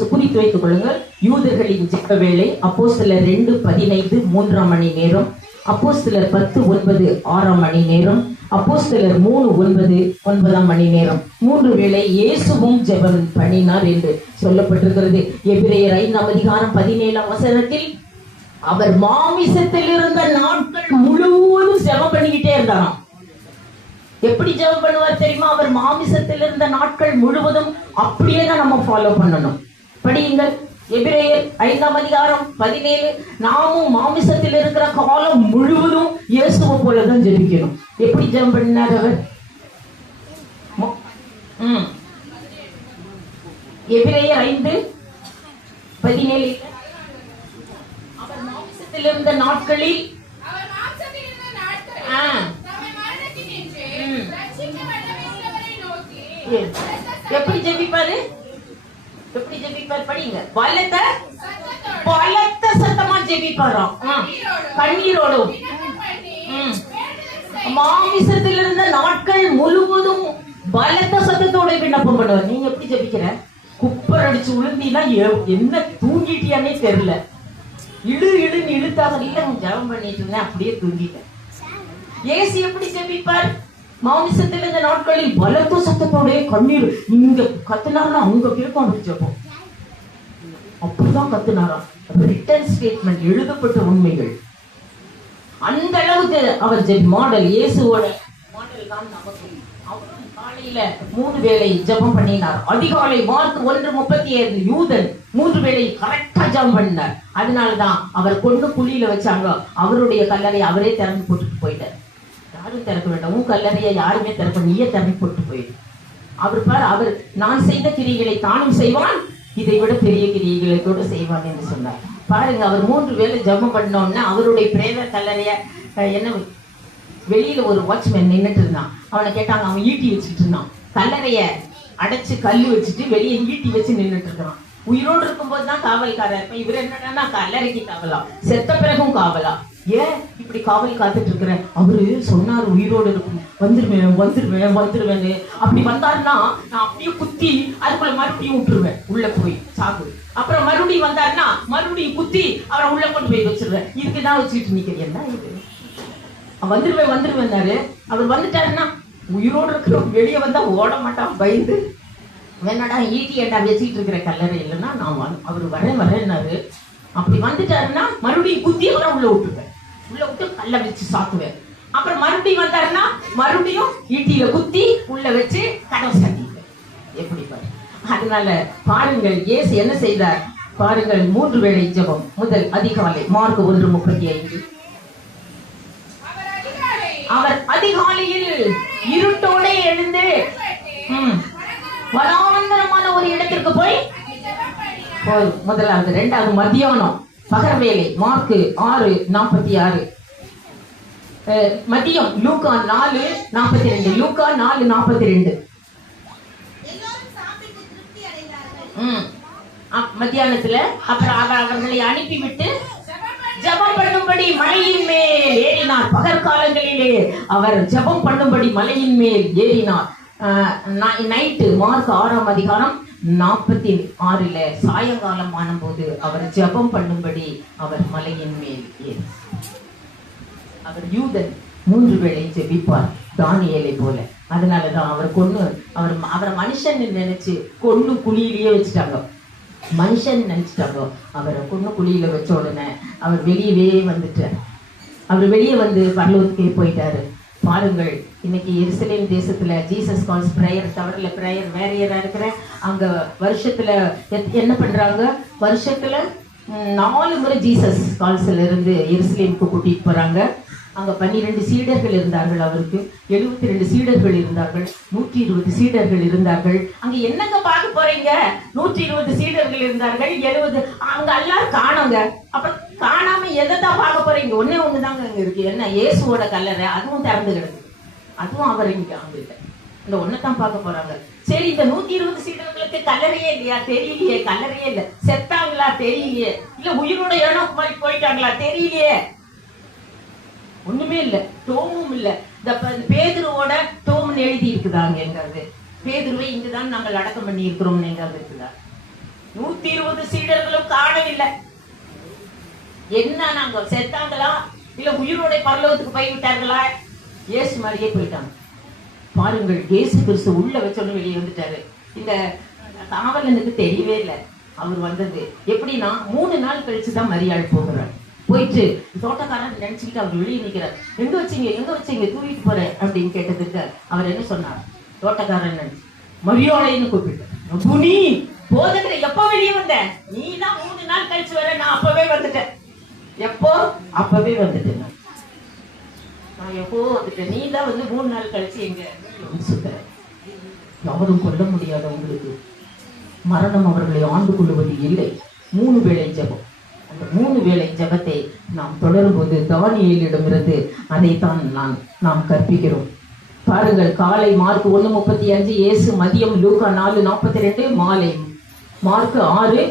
குறித்து வைத்துக் கொள்ளுங்கள். யூதர்களின் ஜெப வேளை அப்போஸ்தலர் 2:15 3 மணி நேரம், அப்போஸ்தலர் 10:9 6 மணி நேரம், அப்போஸ்தலர் 3:9 9 மணி நேரம். 3 வேளை இயேசுவும் ஜெபம் பண்ணினார் என்று சொல்லப்பட்டிருக்கிறது. எபிரேயர் 5:17 அவர் மாமிசத்தில் இருந்த நாட்கள் முழுவதும் ஜெபம் பண்ணிக்கிட்டே இருந்தாராம். எப்படி ஜெபம் பண்ணுவார் தெரியுமா? அவர் மாமிசத்தில் இருந்த நாட்கள் முழுவதும். அப்படியே தான் நம்ம ஃபாலோ பண்ணணும். படியுங்கள், எபிரேயர் 5:17. நாமும் மாமிசத்தில் இருக்கிற காலம் முழுவதும் இயேசுவை போலதான் ஜெபிக்கணும். எப்படி ஜெபம் பண்ணினார் அவர்? எபிரேயர் 5:17 அவர் மாமிசத்தில் இருந்த நாட்களில் எப்படி ஜெபிப்பாரு? படிங்க. பலத்த சத்தமா ஜெபிப்பாராம், கண்ணீரோடும். மாமிசத்தில் இருந்த நாட்கள் முழுவதும் பலத்த சத்தத்தோட விண்ணப்பம் பண்ணுவார். நீங்க எப்படி ஜெபிக்கிற? குப்பர் அடிச்சு விழுந்தீங்கன்னா என்ன தூங்கிட்டியானே தெரியல. இழுன்னு இழுத்தாக இல்ல, ஜெபம் பண்ணிட்டு இருந்தேன், அப்படியே தூங்கிட்டேன். இயேசு எப்படி ஜெபிப்பார்? மாமிசத்தில் இருந்த நாட்களில் பலத்த சத்தத்தோட கண்ணீர். இங்க கத்துனாரா அங்க கேட்கும் ஜெபம். அப்படிதான் கத்துனாரா. ரிட்டன் ஸ்டேட்மெண்ட், எழுதப்பட்ட உண்மைகள். அந்த அளவுக்கு அவர் மாடல். இயேசுவோட மாடல் தான் நமக்கு. அவரும் காலையில 3 வேளை ஜெபம் பண்ணினார். அதிகாலை மார்க் 1:37 யூதன் 3 வேளை கரெக்டா ஜெபம் பண்ணார். அதனாலதான் அவர் கொண்டு குழியில வச்சாங்க. அவருடைய கல்லறை அவரே திறந்து போட்டுட்டு போயிட்டார். யாரும் திறக்க வேண்டாம், உன் கல்லறைய யாருமே திறக்க, நீயே திறந்து போட்டு போயிடு. அவர் நான் செய்த கிரிகளை தானும் செய்வான், இதை விட பெரிய கிரியைகளை கூட செய்வான் என்று சொன்னார். பாருங்க, அவர் 3 வேளை ஜெபம் பண்ணோம்னா அவருடைய பிரேத கல்லறைய என்ன வெளியில ஒரு வாட்ச்மேன் நின்றுட்டு இருந்தான். அவனை கேட்டாங்க, அவன் ஈட்டி வச்சுட்டு இருந்தான். கல்லறைய அடைச்சு கல்லு வச்சுட்டு வெளியே ஈட்டி வச்சு நின்றுட்டு இருக்கிறான். உயிரோடு இருக்கும் போதுதான் காவல்காரர் இருப்பேன். இவர் என்னன்னா கல்லறைக்கு காவலா, செத்த பிறகும் காவலா. ஏன் இப்படி காவல் காத்துட்டு இருக்கிற? அவரு சொன்னார் உயிரோடு இருக்கும், வந்துருவேன்னு. அப்படி வந்தாருன்னா நான் அப்படியே குத்தி அதுக்குள்ள மறுபடியும் விட்டுருவேன் உள்ள போய் சாக்கு. அப்புறம் மறுபடியும் வந்தாருன்னா மறுபடியும் குத்தி அவரை உள்ள கொண்டு போய் வச்சிருவேன். இதுக்குதான் வச்சுட்டு நிக்கிறேன். இது வந்துருவேன்னாரு. அவர் வந்துட்டாருன்னா உயிரோடு இருக்கிற வெளியே வந்தா ஓட மாட்டான், பயந்து. வேணாடா ஈட்டி ஏண்டா வச்சுட்டு இருக்கிற கல்லறை இல்லைன்னா நான் அவர் வரேன்னாரு. அப்படி வந்துட்டாருன்னா மறுபடியும் குத்தி அவரை உள்ள விட்டுருவேன். உள்ள விட்டு கல்ல வச்சு சாத்துவேன். அப்புறம் மறுபடியும் வந்தாருன்னா மறுபடியும் ஈட்டியில குத்தி உள்ள வச்சு கதவை சாத்திடுவேன். எப்படி பாரு. அதனால பாருங்கள், இயேசு என்ன செய்தார் பாருங்கள். 3 வேளை ஜெபம். முதல் அதிகாலை மார்க் 1:35. அவர் அதிகாலையில் இருட்டோட எழுந்து வனாந்தரமான ஒரு இடத்திற்கு போய் முதலாவது. 2வது மத்தியானம் பகல் வேலை மார்க் 6:46. மதியம் லூக்கா 4:42. லூக்கா 4:42. மத்தியானத்துல அப்புறம் அவர்களை அனுப்பிவிட்டு ஜெபம் பண்ணும்படி மலையின் மேல் ஏறினார். பகற்காலங்களிலே அவர் ஜெபம் பண்ணும்படி மலையின் மேல் ஏறினார். நைட்டு மார்க் 6:46 சாயங்காலம் ஆனபோது அவர் ஜெபம் பண்ணும்படி அவர் மலையின் மேல் ஏறி. அவர் யூதன் 3 வேளை ஜெபிப்பார், தானியேலை போல. அதனாலதான் அவரை மனுஷன் நினைச்சு கொன்னு குழியிலேயே வச்சுட்டாங்க. மனுஷன் நினைச்சிட்டாங்க. அவரை கொன்னு குழியில வச்ச உடனே அவர் வெளியவே வந்துட்டார். அவர் வெளியே வந்து பரலோகத்துக்கே போயிட்டாரு. பாருங்கள், இன்னைக்கு எருசலேம் தேசத்துல ஜீசஸ் கால்ஸ் பிரேயர் தவறுல பிரேயர் வேறையரா இருக்கிற அங்க வருஷத்துல என்ன பண்றாங்க, வருஷத்துல 4 முறை ஜீசஸ் கால்ஸ்ல இருந்து எருசலேமுக்கு கூட்டிட்டு போறாங்க. அங்க 12 சீடர்கள் இருந்தார்கள், அவருக்கு 72 சீடர்கள் இருந்தார்கள், 120 சீடர்கள் இருந்தார்கள். அங்க என்னங்க பார்க்க போறீங்க, 120 சீடர்கள் இருந்தார்கள், 70 அங்க எல்லாரும் காணோங்க. அப்ப காணாம எதை தான் பார்க்க போறீங்க, ஒன்னே ஒண்ணுதாங்க அங்க இருக்கு, என்ன இயேசுவோட கல்லறை, அதுவும் திறந்து கிடக்கு, அதுவும் அவர் இங்க அங்க இல்லை, இந்த ஒன்னதான் பார்க்க போறாங்க. சரி, இந்த 120 சீடர்களுக்கு கல்லறையே இல்லையா, தெரியலையே, கல்லறையே இல்ல, செத்தாங்களா தெரியலையே, இல்ல உயிரோட ஏனோ மாதிரி போயிட்டாங்களா தெரியலையே, ஒண்ணுமே இல்ல, டோமும் இல்ல. இந்த பேதுருவோட டோம்னு எழுதி இருக்குதாங்க எங்காவது, பேதுருவை இங்குதான் நாங்கள் அடக்கம் பண்ணி இருக்கிறோம் எங்காவது இருக்குதா? 120 சீடர்களும் காணவில்லை. என்ன, நாங்க செத்தாங்களா இல்ல உயிரோட பரலோகத்துக்கு போய் விட்டார்களா? இயேசு மாதிரியே போயிட்டாங்க. பாருங்கள், இயேசு கிறிஸ்து உள்ள வச்சோன்னு வெளியே வந்துட்டாரு. இந்த காவலனுக்கு தெரியவே இல்லை அவர் வந்தது. எப்படின்னா 3 நாள் கழிச்சுதான் மரியாள் போகிறார். போயிட்டு தோட்டக்காரன் நினைச்சுக்கிட்டு அவர் வெளியே நிற்கிறார். எங்க வச்சீங்க தூக்கிட்டு போறேன் அப்படின்னு கேட்டதுக்கு அவர் என்ன சொன்னார், தோட்டக்காரன் நினைச்சு மரியாதைன்னு கூப்பிட்டு, புனி போதகிற எப்ப வெளியே வந்த, நீ தான் 3 நாள் கழிச்சு வர, நான் அப்பவே வந்துட்டேன். எப்போ? அப்பவே வந்துட்டேன் நான் எப்போ வந்துட்டேன், நீ தான் வந்து 3 நாள் கழிச்சு எங்க சுத்த. யாரும் கொல்ல முடியாத உங்களுக்கு மரணம் அவர்களை ஆண்டு கொள்ளுவது இல்லை. 3 வேளை ஜெபம், அந்த 3 வேளை ஜெபத்தை நாம் தொடரும் போது தானியேலிடமிருந்து அதைத்தான் நாம் கற்பிக்கிறோம். பாருங்கள், காலை மார்க் 1:35, இயேசு மதியம் லூக்கா 4:42, மாலை மார்க் 6:46.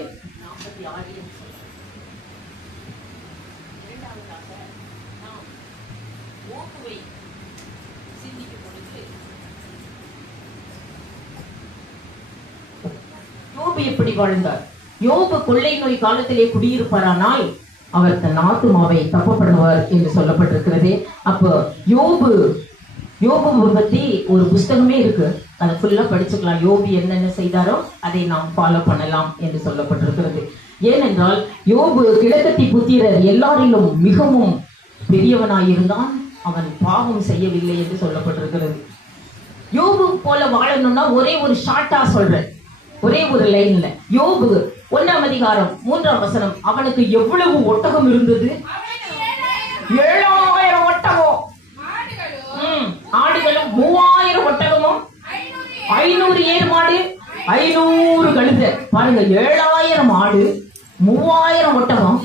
யோபு எப்படி வாழ்ந்தார்? யோபு கொள்ளை நோய் காலத்திலே குடியிருப்பாரானால் அவர் தன் ஆத்துமாவை தப்பு பண்ணுவார் என்று சொல்லப்பட்டிருக்கிறது. அப்போ யோபு பத்தி ஒரு புஸ்தகமே இருக்கு, அதை ஃபுல்லா படிச்சுக்கலாம். யோபு என்னென்ன செய்தாரோ அதை நாம் ஃபாலோ பண்ணலாம் என்று சொல்லப்பட்டிருக்கிறது. ஏனென்றால் யோபு கிழக்கத்தி புத்திரர் எல்லாரிலும் மிகவும் பெரியவனாயிருந்தான், அவன் பாவம் செய்யவில்லை என்று சொல்லப்பட்டிருக்கிறது. யோபு போல வாழணும்னா ஒரே ஒரு ஷார்ட்டா சொல்றேன், ஒரே ஒரு லைன்ல. யோபு 1ஆம் அதிகாரம் 3ஆம் வசனம், அவனுக்கு எவ்வளவு ஒட்டகம் இருந்தது? 7000 ஒட்டகம், ஆடுகளும் 3000 ஒட்டகமும் 500 ஏர் மாடு 500 கழுதை. பாருங்க, 7000 ஆடு, 3000 ஒட்டகம்,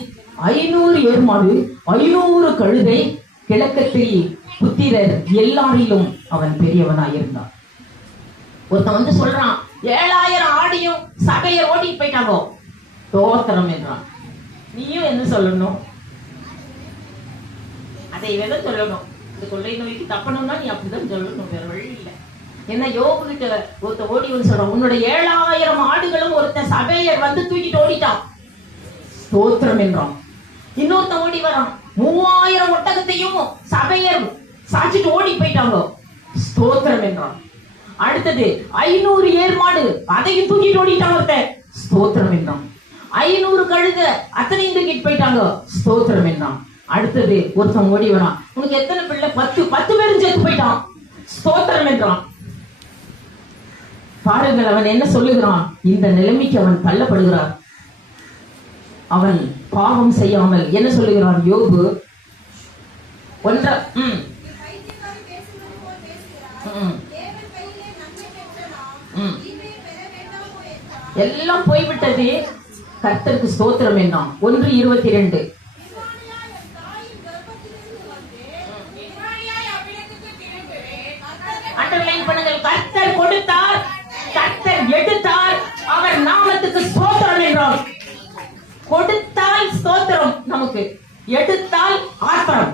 500 ஏர் மாடு, 500 கழுதை. கிழக்கத்தில் புத்திரர் எல்லாரிலும் அவன் பெரியவனாயிருந்தான். ஒருத்தன் வந்து சொல்றான், 7000 ஆடியும் சபையை ஓட்டிட்டு போயிட்டாங்க, தோத்திரம் என்றான். நீயும் என்ன சொல்லணும்? அதை வேற சொல்லணும். இந்த கொள்ளை நோய்க்கு தப்பணும்னா நீ அப்படிதான் சொல்லணும், வேற வழி இல்லை. என்ன, யோபு கிட்ட ஒருத்த ஓடி வந்து சொல்றான், உன்னோட 7000 ஆடுகளும் ஒருத்தன் சபையர் வந்து தூக்கிட்டு ஓடிட்டான், தோத்திரம் என்றான். இன்னொருத்தன் ஓடி வரான், 3000 ஒட்டகத்தையும் சபையர் சாச்சிட்டு ஓடி போயிட்டாங்க, ஸ்தோத்திரம் என்றான். அடுத்தது 500 ஏர் மாடு, அதையும் தூக்கிட்டு ஓடிட்டாங்க ஒருத்தன், ஸ்தோத்திரம் என்றான். 500 கழுதை, அத்தனையும் தூக்கிட்டு போயிட்டாங்க, ஸ்தோத்திரம் என்றான். அடுத்தது ஒருத்தன் ஓடி வரான், உனக்கு எத்தனை பிள்ளை? 10 பேரும் சேர்த்து போயிட்டான், ஸ்தோத்திரம் என்றான். பாருங்கள், அவன் என்ன சொல்லுகிறான்? இந்த நிலைமைக்கு அவன் தள்ளப்படுகிறான். அவன் பாவம் செய்யாமல் என்ன சொல்லுகிறான்? யோபு எல்லாம் போய்விட்டது, கர்த்தருக்கு ஸ்தோத்திரம் என்றான். 1:22. அண்டர்லைன் பண்ணுங்கள். கர்த்தர் கொடுத்தார், கர்த்தர் எடுத்தார், அவர் நாமத்துக்கு ஸ்தோத்திரம் என்றார். கொடுத்தால் ஸ்தோத்திரம் நமக்கு, எடுத்தால் ஆத்திரம்.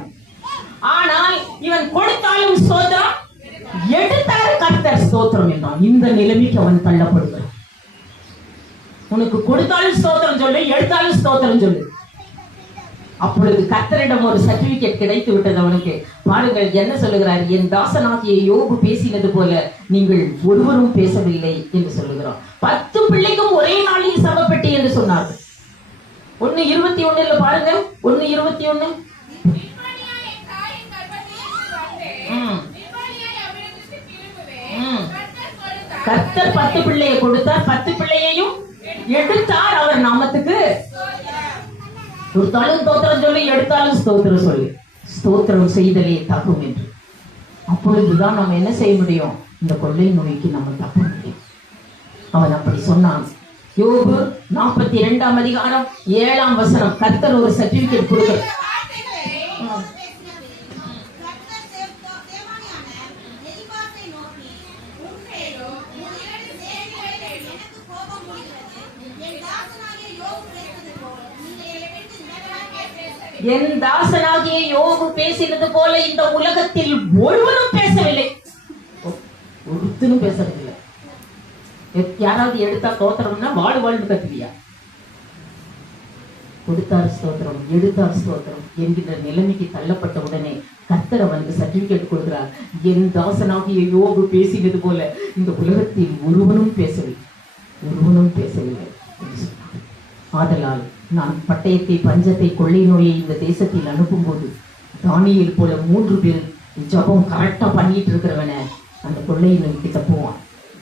ஆனால் இவன் கொடுத்தாலும் ஸ்தோத்திரம், எடுத்தால் கர்த்தர் ஸ்தோத்திரம் என்றான். இந்த நிலைமைக்கு அவன் தள்ளப்படுகிறான். உனக்கு கொடுத்தாலும் ஸ்தோத்திரம் சொல்லு, எடுத்தாலும் ஸ்தோத்திரம் சொல்லு. அப்பொழுது கர்த்தரிடம் ஒரு சர்டிபிகேட் கிடைத்து விட்டது அவனுக்கு. பாருங்கள் என்ன சொல்லுகிறார், என் தாசனாகிய யோபு பேசினது போல நீங்கள் ஒருவரும் பேசவில்லை என்று சொல்லுகிறான். 10 பிள்ளைக்கும் ஒரே நாளில் சமப்பட்டு என்று சொன்னார்கள். 1:21 பாருங்க, 1:21. கர்த்தர் 10 பிள்ளையை கொடுத்தார், 10 பிள்ளையையும் எடுத்தார் அவர் நாமத்துக்கு. கொடுத்தாலும் ஸ்தோத்திரம் சொல்லி, எடுத்தாலும் ஸ்தோத்திரம் சொல்லி, ஸ்தோத்திரம் செய்தலே தகும் என்று. அப்பொழுதுதான் நம்ம என்ன செய்ய முடியும்? இந்த கொள்ளை நோய்க்கு நம்ம தப்ப முடியும். அவன் அப்படி சொன்னான். யோபு 42ஆம் அதிகாரம் 7ஆம் வசனம். கர்த்தர் ஒரு சர்டிபிகேட் கொடுக்கிறார். என் தாசனாகிய யோபு பேசினது போல இந்த உலகத்தில் ஒருவரும் பேசவில்லை, ஒருத்தனும் பேசறதில்லை. யாராவது எடுத்தா ஸ்தோத்திரம்னா வாழ்ந்து கத்துவியா? கொடுத்தார் ஸ்தோத்திரம், எடுத்தார் ஸ்தோத்திரம் என்கிற நிலைமைக்கு தள்ளப்பட்ட உடனே கர்த்தர் அவனுக்கு சர்டிபிகேட் கொடுக்கிறார். என் தாசனாகிய யோபு பேசினது போல இந்த உலகத்தில் ஒருவனும் பேசவில்லை, ஒருவனும் பேசவில்லை. ஆதலால் நான் பட்டயத்தை, பஞ்சத்தை, கொள்ளை நோயை இந்த தேசத்தில் அனுப்பும் போது தானியேல் போல 3 பேர் ஜபம் கரெக்டா பண்ணிட்டு இருக்கிறவன அந்த கொள்ளை நோய் கிட்ட போவான்.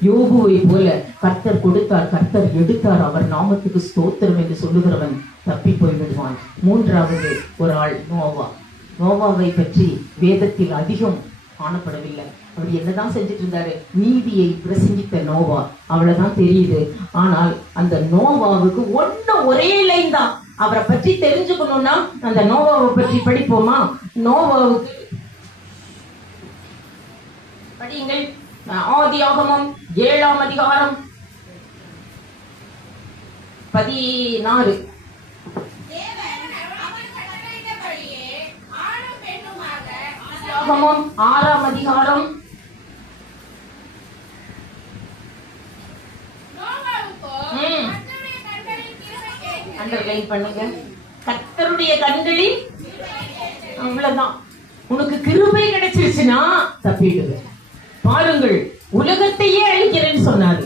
யோபுவை போல கர்த்தர் கொடுத்தார், கர்த்தர் எடுத்தார், அவர் நாமத்துக்கு ஸ்தோத்திரம் என்று சொல்லுகிறவன் தப்பி போய் விடுவான். 3வது ஒரு ஆள் நோவா. நோவாவை பற்றி வேதத்தில் அதிகம் காணப்படவில்லை. அவர் என்னதான் செஞ்சுட்டு இருந்தாரு? நீதியை பிரசங்கித்த நோவா, அவ்வளவுதான் தெரியுது. ஆனால் அந்த நோவாவுக்கு ஒரே லைன் தான். அவரை பற்றி தெரிஞ்சுக்கணும்னா அந்த நோவாவை பற்றி படிப்போமா? நோவாவுக்கு படியுங்கள். ஆதியாகமம் 7ஆம் அதிகாரம் 16. ஆதியாகமம் 6ஆம் அதிகாரம் அண்டர்லைன் பண்ணுங்க. கர்த்தருடைய கண்களில் அவ்வளவுதான். உனக்கு கிருபை கிடைச்சிருச்சுன்னா தப்பிடுங்க. பாருங்கள், உலகத்தையே அழிக்கிறேன்னு சொன்னாரு.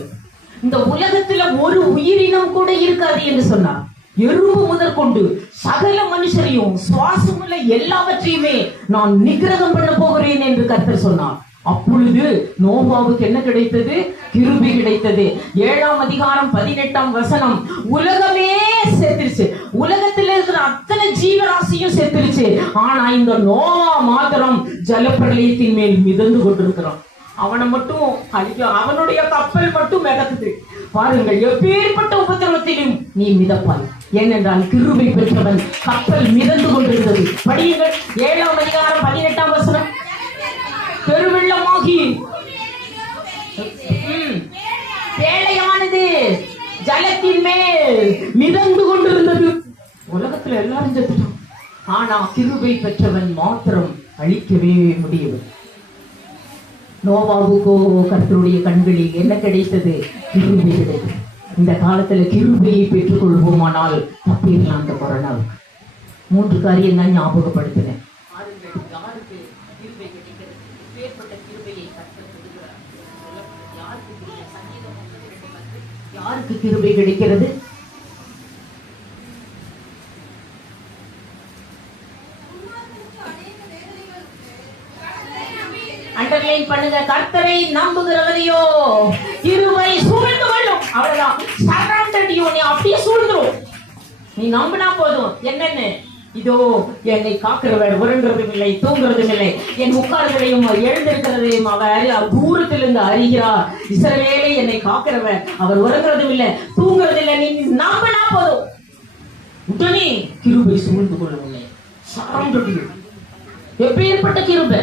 இந்த உலகத்துல ஒரு உயிரினம் கூட இருக்காது என்று சொன்னார். எறும்பு முதற்கொண்டு சகல மனுஷரையும் சுவாசமுள்ள எல்லாவற்றையுமே நான் நிகிரகம் பண்ண போகிறேன் என்று கர்த்தர் சொன்னார். அப்பொழுது நோவாவுக்கு என்ன கிடைத்தது? கிருபை கிடைத்தது. 7ஆம் அதிகாரம் 18ஆம் வசனம். உலகமே செத்துருச்சு, உலகத்தில் இருக்கிற அத்தனை ஜீவராசியும் செத்துருச்சு. ஆனா இந்த நோவா மாத்திரம் ஜலப்பிரளயத்தின் மேல் மிதந்து கொண்டிருக்கிறான். அவனை மட்டும் அழிக்க, அவனுடைய கப்பல் மட்டும் மிதக்குது. பாருங்கள், எப்பேற்பட்ட உபத்திரவத்திலும் நீ மிதப்பாய். ஏனென்றால் கிருபை பெற்றவன். கப்பல் மிதந்து கொண்டிருந்தது. படியுங்கள் 7ஆம் அதிகாரம் 18ஆம் வசனம். பெருவெள்ளமாகி பேழையானது ஜலத்தின் மேல் மிதந்து கொண்டிருந்தது. உலகத்துல எல்லாரும் செத்துட்டான். ஆனா கிருபை பெற்றவன் மாத்திரம் அழிக்கவே முடியவில்லை. நோவாவுக்கோ கர்த்தருடைய கண்களில் என்ன கிடைத்தது? கிருபை கிடைத்தது. இந்த காலத்துல கிருபையை பெற்றுக் கொள்வோமானால் தப்பிடலாம். அந்த கொரோனாவுக்கு 3 காரியம் தான் ஞாபகப்படுத்தினேன். யாருக்கு கிருபை கிடைக்கிறது? பேர்பட்ட கிருபையை கர்த்தர் கொடுக்கிறார். யாருக்கு கிருபை கிடைக்கிறது? அண்டர்லைன் பண்ணுங்க. கர்த்தரை நம்புகிறவரையோ கிருபை சூழ்ந்து கொள்ளும். அவ்வளவுதான். Surrounded you. நீ அப்படியே சூழ்ந்துரும். நீ நம்பினா போதும். என்னன்னு? இதோ என்னை காக்கிறவர் உறங்குறதும் இல்லை, தூங்குறதும் இல்லை, என் உட்கார்களையும் எழுந்திருக்கிறதையும் அவர் தூரத்திலிருந்து அறிகிறார். இஸ்ரவேலை என்னை காக்கிறவர், அவர் உறங்குறதும் இல்லை, தூங்குறதும் இல்லை. நீ நம்பினா போதும், உடனே கிருபை சூழ்ந்து கொள்ளும். Surrounded you. எப்பேற்பட்ட கிருபை!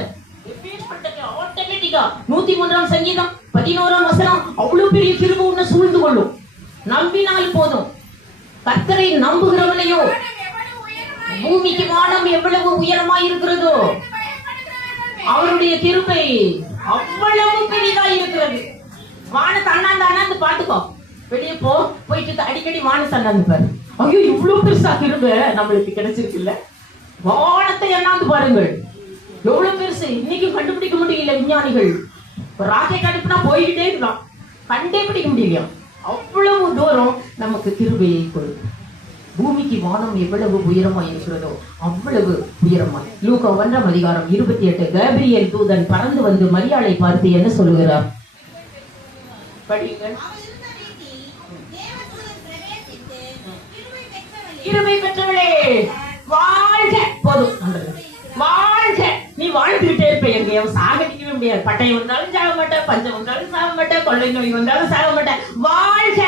103ஆம் சங்கீதம் 11ஆம் வசனம். அவ்வளவு பெரிய கிருபை உன்னை சூழ்ந்து கொள்ளும். நம்பினால் போதும். கர்த்தரை நம்புகிறவனையோ பூமிக்கு வானம் எவ்வளவு உயரமாய் இருக்கிறதோ அவருடைய கிருபை அவ்வளவு பெரிதாய் இருக்கிறது. வானத்தை அண்ணாந்து பாத்துக்கோ. வெளியே போயிட்டு அடிக்கடி வானத்தை அண்ணாந்து பாரு. ஐயோ, இவ்வளவு பெருசா கிருபை நம்மளுக்கு கிடைச்சிருக்குல்ல. வானத்தை அண்ணாந்து பாருங்கள், எவ்வளவு பெருசு. இன்னைக்கு கண்டுபிடிக்க முடியல விஞ்ஞானிகள். ராக்கெட் அனுப்புனா போய்கிட்டே இருக்கலாம், கண்டே பிடிக்க முடியலையா. அவ்வளவு தூரம் நமக்கு கிருபையை கொடுக்கும். பூமிக்கு வானம் எவ்வளவு உயரமா இருக்கிறதோ அவ்வளவு உயரமா. லூக்கா 1ஆம் அதிகாரம் 28. கேப்ரியேல் தூதன் பறந்து வந்து மரியாளை பார்த்து என்ன சொல்லுகிறார்? படியுங்கள். கிருபை பெற்றவளே வாழ்க. போதும், வாழ்க. நீ வாழ்ந்துகிட்டே இருப்ப, எங்கேயும் சாகடிக்கவே முடியாது. பட்டை வந்தாலும் சாக மாட்டேன், பஞ்சம் வந்தாலும் சாக மாட்டேன், கொள்ளை நோய் வந்தாலும் சாக மாட்டேன். வாழ்க.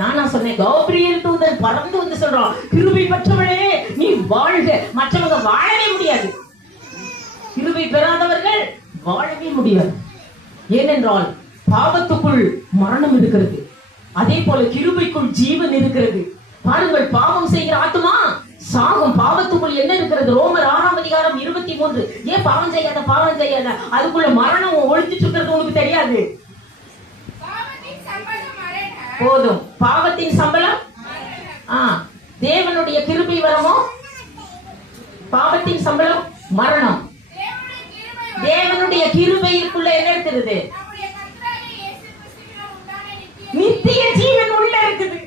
நானா சொன்னேன், கௌப்ரியல் தூதன் பறந்து வந்து சொல்றான், கிருபை பெற்றவளே நீ வாழ்க. மற்றவங்க வாழவே முடியாது, கிருபை பெறாதவர்கள் வாழவே முடியாது. ஏனென்றால் பாவத்துக்குள் மரணம் இருக்கிறது, அதே போல கிருபைக்குள் ஜீவன் இருக்கிறது. பாருங்கள், பாவம் செய்கிற ஆத்துமா சாகும். பாவத்துக்குள் என்ன இருக்கிறது? ரோமர் 6:23. ஏன் பாவம் செய்யாத பாவம் செய்யாத, அதுக்குள்ள மரணம் ஒழிச்சிட்டு இருக்கிறது உனக்கு தெரியாது. போதும், பாவத்தின் சம்பளம் தேவனுடைய கிருபை வரமோ, பாவத்தின் சம்பளம் மரணம். தேவனுடைய கிருபைக்குள்ள என்ன இருக்கிறது? நித்திய ஜீவன் உள்ள இருக்குது.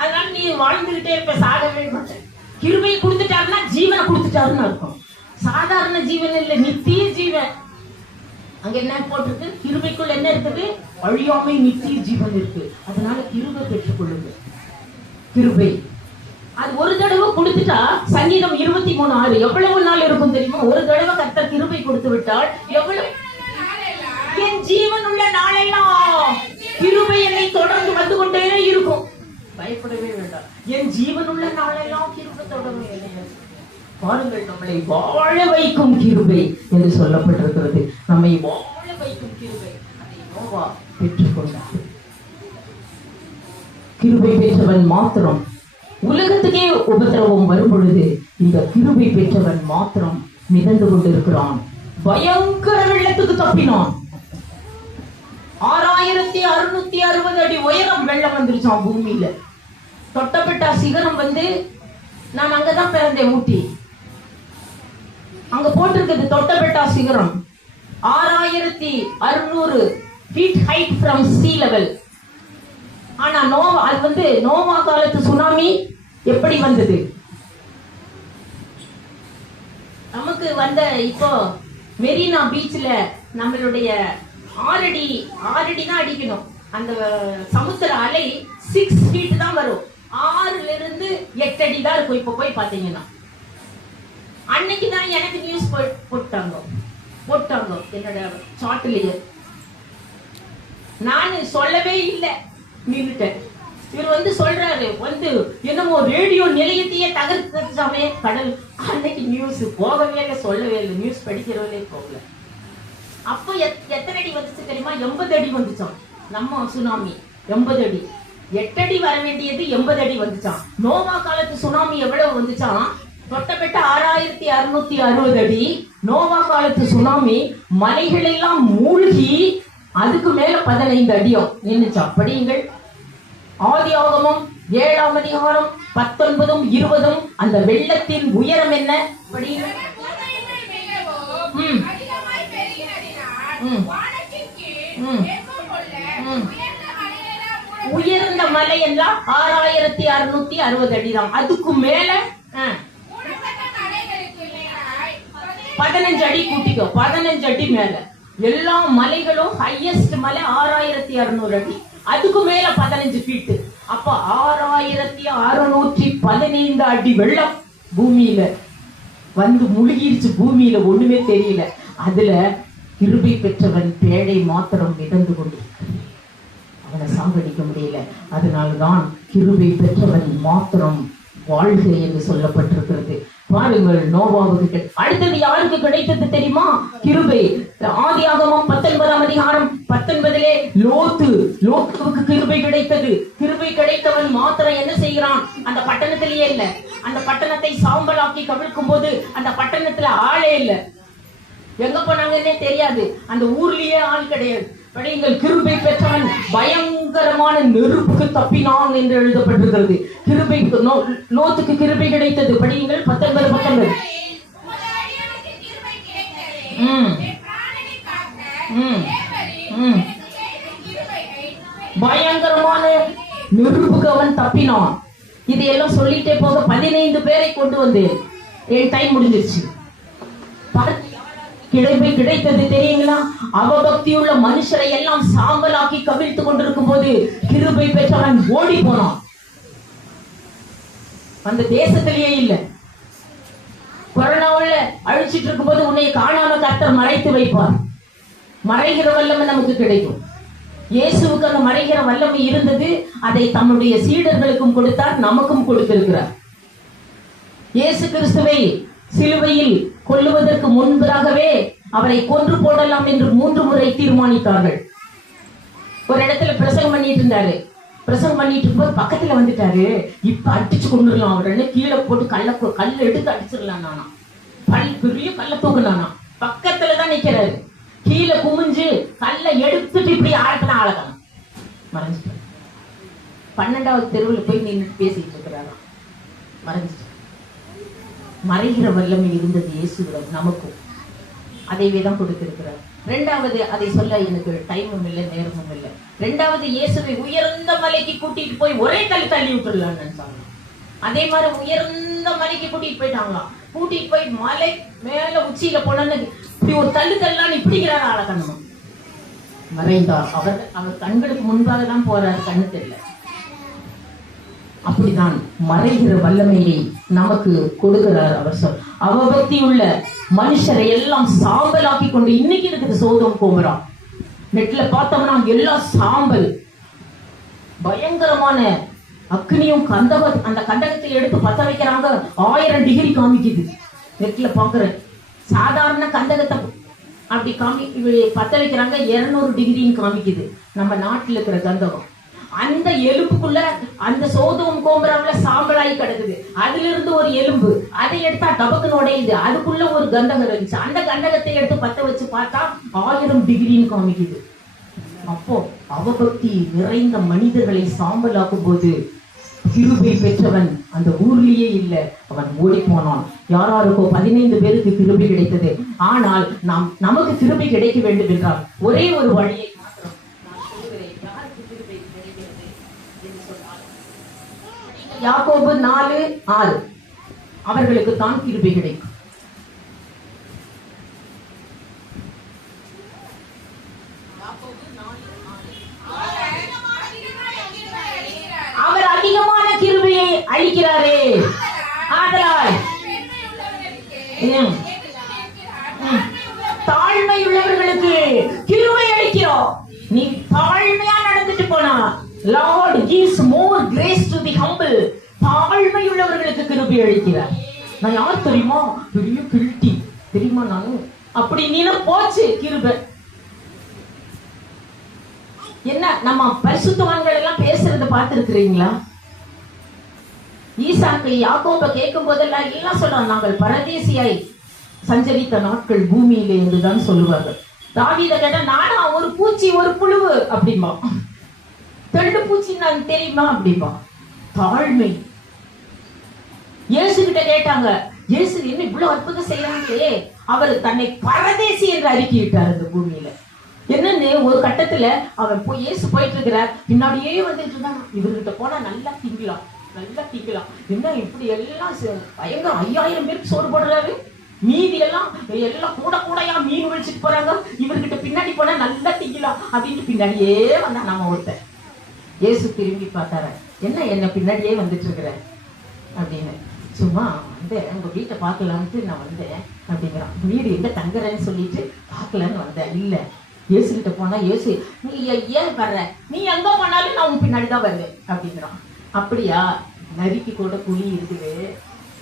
அதனால நீ வாழ்ந்துகிட்டே இருப்ப, சாகவே மாட்டேன். கிருபை கொடுத்துட்டாருன்னா ஜீவனை கொடுத்துட்டாருன்னு அர்த்தம். சாதாரண ஜீவன் இல்ல, நித்திய ஜீவன். அங்க என்ன போட்டிருக்கு? கிருபைக்குள்ள என்ன இருக்குது? அழியாமை நித்திய ஜீவன் இருக்கு. அதனால கிருபை பெற்றுக் கொள்ளுங்க. கிருபை அது ஒரு தடவை கொடுத்துட்டா, சங்கீதம் 23:6 எவ்வளவு நாள் இருக்கும் தெரியுமா? ஒரு தடவை கர்த்தர் கிருபை கொடுத்து விட்டால் எவ்வளவு, என் ஜீவன் உள்ள நாளெல்லாம் கிருபை என்னை தொடர்ந்து வந்து கொண்டே இருக்கும். பயப்படவே வேண்டாம், என் ஜீவன் உள்ள நாளெல்லாம் கிருபை தொடரும். பாருங்கள், நம்மளை வாழ வைக்கும் கிருபை என்று சொல்லப்பட்டிருக்கிறது. நம்மை வாழ வைக்கும் கிருபை, அதை நோவா பெற்றுக்கொண்டார். கிருபை பெற்றவன் மாத்திரம், உலகத்துக்கே உபத்திரவம் வரும் பொழுது இந்த கிருபை பெற்றவன் மாத்திரம் மிதந்து கொண்டிருக்கிறான். பயங்கர வெள்ளத்துக்கு தப்பினான். 6660 அடி உயரம் வெள்ளம் வந்துருச்சான் பூமியில. தொட்டப்பட்ட சிகரம் வந்து, நான் அங்கதான் பிறந்தேன், ஊட்டி. அங்க போட்டிருக்குது தொட்டபெட்டா சிகரம் 6600 feet height from sea level. ஆனா நோவா, அது வந்து நோவா காலத்து சுனாமி எப்படி வந்தது? நமக்கு வந்த இப்போ மெரினா பீச்ல நம்மளுடைய 6 அடி தான் அடிக்கணும். அந்த சமுத்திர அலை 6 feet தான் வரும். 6ல இருந்து 8 அடி தான் இருக்கும். இப்ப போய் பாத்தீங்கன்னா, அன்னைக்கு தான் எனக்கு நியூஸ் போட்டாங்க என்னோட சாட்லயே. நான் சொல்லவே இல்லை, நின்னுட்டேன். இவர் வந்து சொல்றாரு, வந்து என்னமோ ரேடியோ நிலையத்தையே தகர்த்தாமே கடல். அன்னைக்கு நியூஸ் போகவே இல்லை, சொல்லவே இல்லை, நியூஸ் படிக்கிறவங்களே போகல. அப்போ எத்தனை அடி வந்துச்சு தெரியுமா? 80 அடி வந்துச்சான். நம்ம சுனாமி 80 அடி. 8 அடி வர வேண்டியது 80 அடி வந்துச்சான். நோவா காலத்து சுனாமி எவ்வளவு வந்துச்சான்? தொட்டபெட்டா 6660 அடி. நோவா காலத்து சுனாமி மலைகள் எல்லாம் மூழ்கி அதுக்கு மேல 15 அடியும் நின்னுச்சா. படியுங்கள், ஆதியாகமம் 7ஆம் அதிகாரம் 19, 20. அந்த வெள்ளத்தின் உயரம் என்ன? படியுங்கள். உயர்ந்த மலை எல்லாம் 6660 அடி தான். அதுக்கு மேல 15 அடி கூட்டிக்கோ, 15 அடி மேல. எல்லா மலைகளும் ஹையஸ்ட் மலை 6600 அடி. அதுக்கு மேல 15 feet. அப்ப 6615 அடி வெள்ளம் பூமியில வந்து முழுகிருச்சு. பூமியில ஒண்ணுமே தெரியல. அதுல கிருபை பெற்றவன் பேழை மாத்திரம் மிதந்து கொண்டிருக்கிறான். அவனை சாகடிக்க முடியல. அதனால்தான் கிருபை பெற்றவன் மாத்திரம் வாழ்க என்று சொல்லப்பட்டிருக்கிறது. பாருங்கள், நோவாவுக்கு அடுத்தது யாருக்கு கிடைத்தது தெரியுமா? கிருபை. ஆதியாகமம் 19ஆம் அதிகாரம் 19 லோத்துவுக்கு கிருபை கிடைத்தது. கிருபை கிடைத்தவன் மாத்திரம் என்ன செய்கிறான்? அந்த பட்டணத்திலேயே இல்ல, அந்த பட்டணத்தை சாம்பலாக்கி கவிழ்க்கும் போது அந்த பட்டணத்துல ஆளே இல்ல. எங்க போனாங்கன்னே தெரியாது. அந்த ஊர்லயே ஆள் கிடையாது. படியுங்கள், கிருபை பெற்றவன் பயங்கரமான நெருப்புக்கு தப்பினான் என்று எழுதப்பட்டிருக்கிறது. கிருபை, லோத்துக்கு கிருபை கிடைத்தது. படியுங்கள் 19. பயங்கரமான நெருப்புக்கு அவன் தப்பினான். இதையெல்லாம் சொல்லிட்டே போக 15 பேரை கொண்டு வந்து என் டைம் முடிஞ்சிருச்சு. கிருபை கிடைத்தது தெரியுங்களா? அவபக்தியுள்ள மனுஷரை எல்லாம் சாம்பலாக்கி கவிழ்த்து கொண்டிருக்கும் போது கிருபை பெற்றவன் ஓடி போனான். அந்த தேசத்திலேயே இல்ல. கொரோனாவுல அழிச்சிட்டு இருக்கும் போது உன்னை காணாம கர்த்தர் மறைத்து வைப்பார். மறைகிற வல்லமை நமக்கு கிடைக்கும். இயேசுவுக்கு அந்த மறைகிற வல்லமை இருந்தது. அதை தம்முடைய சீடர்களுக்கும் கொடுத்தார், நமக்கும் கொடுத்திருக்கிறார். இயேசு கிறிஸ்துவை சிலுவையில் கொல்லுவதற்கு முன்பதாகவே அவரை கொன்று போடலாம் என்று 3 முறை தீர்மானித்தார்கள். ஒரு இடத்துல பிரசங்கம் பண்ணிட்டு இருந்தாரு. பிரசங்கம் பண்ணிட்டு இருக்கும்போது பக்கத்துல வந்துட்டாரு. இப்ப அடிச்சு கொண்டுடலாம் அவருன்னு கீழே போட்டு கல்ல எடுத்து அடிச்சிடலாம். நானா பெரிய கல்ல தூக்குனானா பக்கத்துலதான் நிக்கிறாரு. கீழே குமிஞ்சு கல்ல எடுத்துட்டு இப்படி ஆழத்தின ஆழகணும் மறைஞ்சிட்டு 12வது தெருவில் போய் நின்று பேசிட்டு இருக்கிறாராம். மறைஞ்சிட்டு மறைகிற வல்லமை இருந்தது இயேசுவிடம், நமக்கும் அதை வேதம் கொடுத்திருக்கிறார். 2வது, அதை சொல்ல எனக்கு டைமும் இல்லை நேரமும் இல்லை. 2வது, இயேசுவை உயர்ந்த மலைக்கு கூட்டிட்டு போய் ஒரே தள்ளி விட்டுடலாம்னு நினைச்சாங்க. அதே மாதிரி உயர்ந்த மலைக்கு கூட்டிட்டு போயிட்டாங்களாம். கூட்டிட்டு போய் மலை மேல உச்சியில போனன்னு இப்படி ஒரு தள்ளான்னு இப்படிங்கிறாரு ஆளக்கண்ணமா. மறைந்தார். அவர் கண்களுக்கு முன்பாக தான் போறாரு, கண்ணு தெரியல. அப்படிதான் மறைகிற வல்லமையை நமக்கு கொடுக்கிறார் அவர். அவபக்தி உள்ள மனுஷரை எல்லாம் சாம்பலாக்கி கொண்டு இன்னைக்கு இருக்குது சோதோம் கோமரா. நெட்ல பார்த்தோம்னா எல்லாம் சாம்பல், பயங்கரமான அக்னியும் அந்த கண்டகத்தை எடுத்து பத்த வைக்கிறாங்க. 1000 டிகிரி காமிக்குது. நெட்ல பாக்குற சாதாரண கண்டகத்தை அப்படி பத்த வைக்கிறாங்க, 200 டிகிரின்னு காமிக்குது. நம்ம நாட்டில் இருக்கிற கந்தகம் அந்த எலும்புக்குள்ள அந்த சோதோம் கோமராவுல சாம்பலாகி கிடக்குது. அதுல இருந்து ஒரு எலும்பு அதை எடுத்தா டபக்குன்னு உடையுது. அதுக்குள்ள ஒரு கந்தகம் இருந்துச்சு. அந்த கண்டகத்தை எடுத்து பத்த வச்சு பார்த்தா 1000 டிகிரின்னு காமிக்குது. அப்போ அவபக்தி நிறைந்த மனிதர்களை சாம்பலாக்கும் போது கிருபை பெற்றவன் அந்த ஊர்லயே இல்ல, அவன் ஓடி போனான். யாராருக்கோ 15 பேருக்கு கிருபை கிடைத்தது. ஆனால் நமக்கு கிருபை கிடைக்க வேண்டும் என்றால் ஒரே ஒரு வழியை மாத்திரம் நான் சொல்லுகிறேன். யாருக்கு கிருபை கிடைக்கிறது என்று சொன்னால் யாக்கோபு 4:6 அவர்களுக்கு தான் கிருபை கிடைக்கும். அவர் அதிகமான கிருபையை அளிக்கிறாரே. ஆதலால் தாழ்மை உள்ளவர்களுக்கு கிருபை அளிக்கிறோம். நீ தாழ்மையா நடந்துட்டு போனா Lord gives more grace to the humble. தாழ்மை உள்ளவர்களுக்கு கிருபை அளிக்கிறார். நான் யார் தெரியுமா? பெரிய கில்ட்டி தெரியுமா? நானும் அப்படி நீன போச்சு கிருபை. என்ன நம்ம பரிசுத்தவான்கள் எல்லாம் பேசுறத பார்த்திருக்கிறீங்களா? ஈசாக்கு யாக்கோபை கேட்கும் போதெல்லாம் எல்லாம் சொல்றாங்க, நாங்கள் பரதேசியாய் சஞ்சரித்த நாட்கள் பூமியிலே என்றுதான் சொல்லுவார்கள். தாவீதை கேட்டா நானா ஒரு பூச்சி ஒரு புழுவு அப்படிம்பா. தெண்டு பூச்சி நான் தெரியுமா அப்படிம்பா. தாழ்மை. இயேசு கிட்ட கேட்டாங்க, இயேசு என்ன இவ்வளவு அற்புதம் செய்யறாங்களே, அவர் தன்னை பரதேசி என்று அறிக்கையிட்டார் இந்த பூமியில. என்னன்னு ஒரு கட்டத்துல அவன் இயேசு போயிட்டு இருக்கிறார், பின்னாடியே வந்துட்டு இருந்தான். இவர்கிட்ட போனா நல்லா திங்கலாம் என்ன இப்படி எல்லாம் பயங்கர 5000 பேருக்கு சோறு போடுறாரு. மீதி எல்லாம் கூடையா மீன் விழிச்சிட்டு போறாங்க. இவர்கிட்ட பின்னாடி போனா நல்லா திங்கலாம் அப்படின்னு பின்னாடியே வந்தா நாம ஒருத்தர். இயேசு திரும்பி பார்த்தார, என்ன பின்னாடியே வந்துட்டு இருக்கிற அப்படின்னு. சும்மா வந்து உங்க வீட்டை பார்க்கலான்ட்டு நான் வந்தேன் அப்படிங்கிறான். வீடு எங்க தங்குறேன்னு சொல்லிட்டு பார்க்கலான்னு வந்தேன். இல்ல இயேசு கிட்ட போனா இயேசு நீ ஏன் வர்ற, நீ எங்க போனாலும் நான் உன் பின்னாடிதான் வருவேன் அப்படிங்கிறான். அப்படியா? நரிக்கு கூட குழி இருக்குது,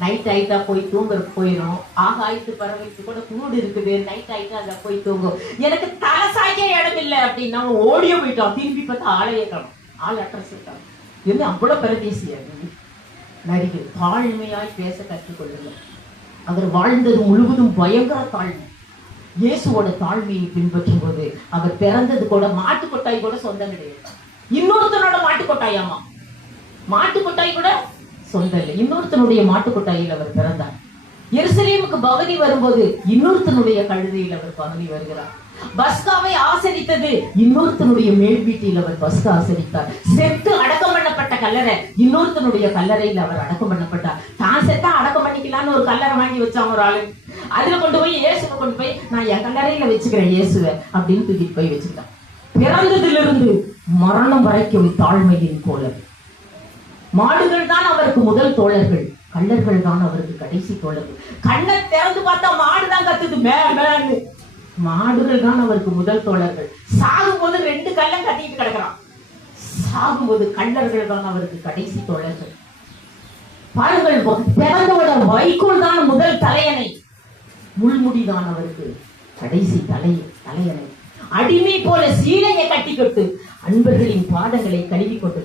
நைட் ஆயிட்டா போய் தூங்குறதுக்கு போயிடும். ஆகாயத்து பறவைக்கு கூட கூடு இருக்குது, நைட் ஆயிட்டா அத போய் தூங்கும். எனக்கு தலை சாய்க்க இடம் இல்லை அப்படின்னா ஓடிய போயிட்டான். திரும்பி பார்த்தா ஆளையே காணும், ஆள் அட்ரஸ் இருக்கான். என்ன அவ்வளவு பரதேசியா நரிக்கு? தாழ்மையாய் பேச கற்றுக்கொள்ளுங்க. அவர் வாழ்ந்தது முழுவதும் பயங்கர தாழ்மை. இயேசுவோட தாழ்மையை பின்பற்றும் போது அவர் பிறந்தது கூட மாட்டுக்கொட்டாய் கூட சொந்தம் கிடையாது. இன்னொருத்தனோட மாட்டுக்கொட்டாயாமா. மாட்டுக்கொட்டாய் கூட சொந்தம் இல்லை. இன்னொருத்தனுடைய மாட்டுக்கொட்டாயில் அவர் பிறந்தார். எருசலேமுக்கு பவனி வரும்போது இன்னொருத்தனுடைய கழுதையில் அவர் பவனி வருகிறார். பஸ்காவை ஆசரித்தது இன்னொருத்தனுடைய மேல் வீட்டில் அவர் பஸ்கா ஆசரித்தார். செத்து அடக்கம் பண்ணப்பட்ட கல்லறை இன்னொருத்தனுடைய கல்லறையில் அவர் அடக்கம் பண்ணப்பட்டார். தான் செத்தா அடக்கம் பண்ணிக்கலான்னு ஒரு கல்லறை வாங்கி வச்சான் ஒரு ஆளு. அதுல கொண்டு போய் இயேசுவை கொண்டு போய் நான் என் கல்லறையில வச்சுக்கிறேன் இயேசுவை அப்படின்னு தூக்கிட்டு போய் வச்சுக்கிட்டான். பிறந்ததிலிருந்து மரணம் வரைக்கும் தாழ்மையின் தோழர். மாடுகள் தான் அவருக்கு முதல் தோழர்கள், கள்ளர்கள் தான் அவருக்கு கடைசி தோழர்கள். கண்ணை திறந்து பார்த்தா மாடுதான் கத்துது மேன்னு. மாடுகள் தான் அவருக்கு முதல் தோழர்கள். சாகும் போது 2 கள்ளம் கட்டிட்டு கிடக்கிறான். சாகும்போது கள்ளர்கள் தான் அவருக்கு கடைசி தோழர்கள். பாருங்கள், பிறந்தோட வைக்கோல் தான் முதல் தலையணை, முள்முடிதான் அவருக்கு கடைசி தலையணை. அடிமை போல சீலையை கட்டிக்கொண்டு அன்பர்களின் பாதங்களை கழுவி கொண்டு,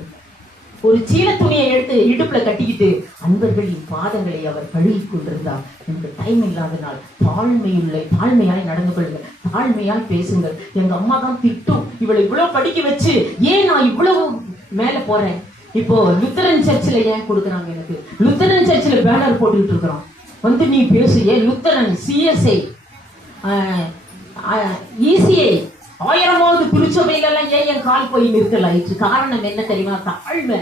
ஒரு சீல துணியை எடுத்து இடுப்புல கட்டிக்கிட்டு அன்பர்களின் பாதங்களை அவர் கழுவி கொண்டிருந்தார். எனக்கு டைம் இல்லாதனால் தாழ்மையாய் நடந்து கொள்ளுங்கள், தாழ்மையாய் பேசுங்கள். எங்க அம்மா தான் திட்டும், இவளை இவ்வளவு படிக்க வச்சு ஏன் நான் இவ்வளவு மேல போறேன். இப்போ லுத்தரன் சர்ச்சில் ஏன் கொடுக்குறாங்க, எனக்கு லுத்தரன் சர்ச்சில் பேனர் போட்டுக்கிட்டு இருக்கிறோம், வந்து நீ பேசு. ஏன் லுத்தரன், சிஎஸ்ஐ, இசிஐ 1000வது திருச்சபையில எல்லாம் ஏன் என் கால் போய் நிற்கலாயிற்று? காரணம் என்ன தெரியுமா? தாழ்மை.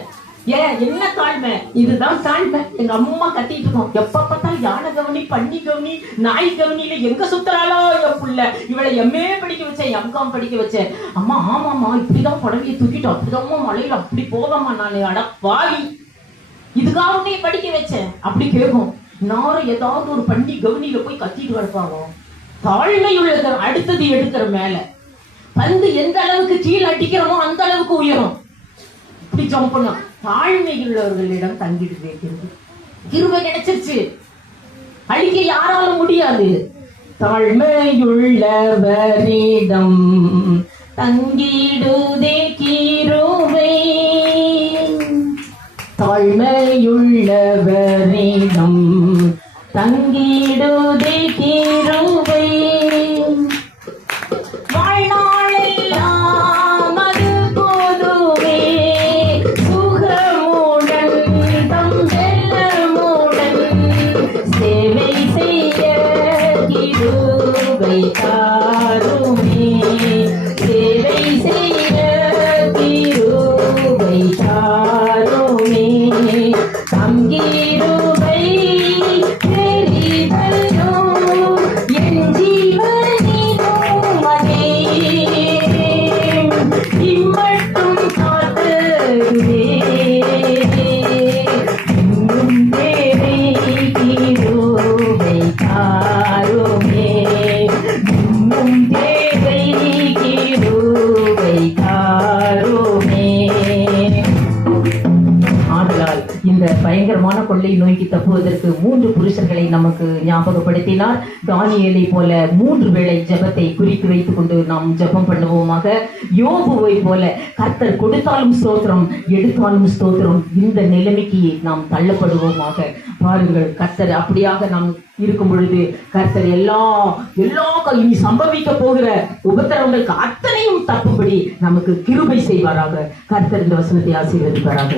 ஏன் என்ன தாழ்மை? இதுதான் தாழ்மை. எங்க அம்மா கத்திட்டு இருக்கோம், எப்ப பார்த்தாலும் யானை கவனி, பன்னி கவனி, நாய் கவனியில எங்க சுத்துறாளோ என் புள்ள, இவளை எம்ஏ படிக்க வச்சேன், எம்காம் படிக்க வச்சேன். அம்மா ஆமாம்மா இப்படிதான் புடவையை தூக்கிட்டோம், அப்படிதான் மலையில அப்படி போவாமா, நான் அடப்பாவி இதுக்காக உன்னை படிக்க வச்சேன் அப்படி கேட்கும். நானும் ஏதாவது ஒரு பன்னி கவனியில போய் கத்திட்டு கிடப்பாங்க. தாழ்மை உள்ளது. அடுத்தது எடுக்கிற மேல பந்து எந்த அளவுக்கு கீழே அடிக்கிறோமோ அந்த அளவுக்கு உயரும். இப்படி ஜம்ப் பண்ணும். தாழ்மை உள்ளவர்களிடம் தங்கிட்டு வைக்கிறது. கிருபை கிடைச்சிருச்சு, அழிக்க யாராலும் முடியாது. தாழ்மையுள்ளவரிடம் தங்கிடுதே கிருபை, தாழ்மையுள்ளவரிடம் தங்கிடுதே கிருபை. பயங்கரமான கொள்ளை நோய்க்கு தப்புவதற்கு 3 புருஷர்களை நமக்கு ஞாபகப்படுத்தினார். தானியேலை போல 3 வேளை ஜெபத்தை குறித்து வைத்துக் கொண்டு நாம் ஜெபம் பண்ணுவோமாக. யோபுவை போல கர்த்தர் கொடுத்தாலும் ஸ்தோத்திரம், எடுத்தாலும் ஸ்தோத்திரம், இந்த நிலைமைக்கு நாம் தள்ளப்படுவோமாக. பாருங்கள், கர்த்தர் அப்படியாக நாம் இருக்கும் பொழுது கர்த்தர் எல்லா இனி சம்பவிக்க போகிற உபத்திரவங்களுக்கு அத்தனையும் தப்பும்படி நமக்கு கிருபை செய்வாராக. கர்த்தர் இந்த வசனத்தை ஆசீர்வதிப்பாராக.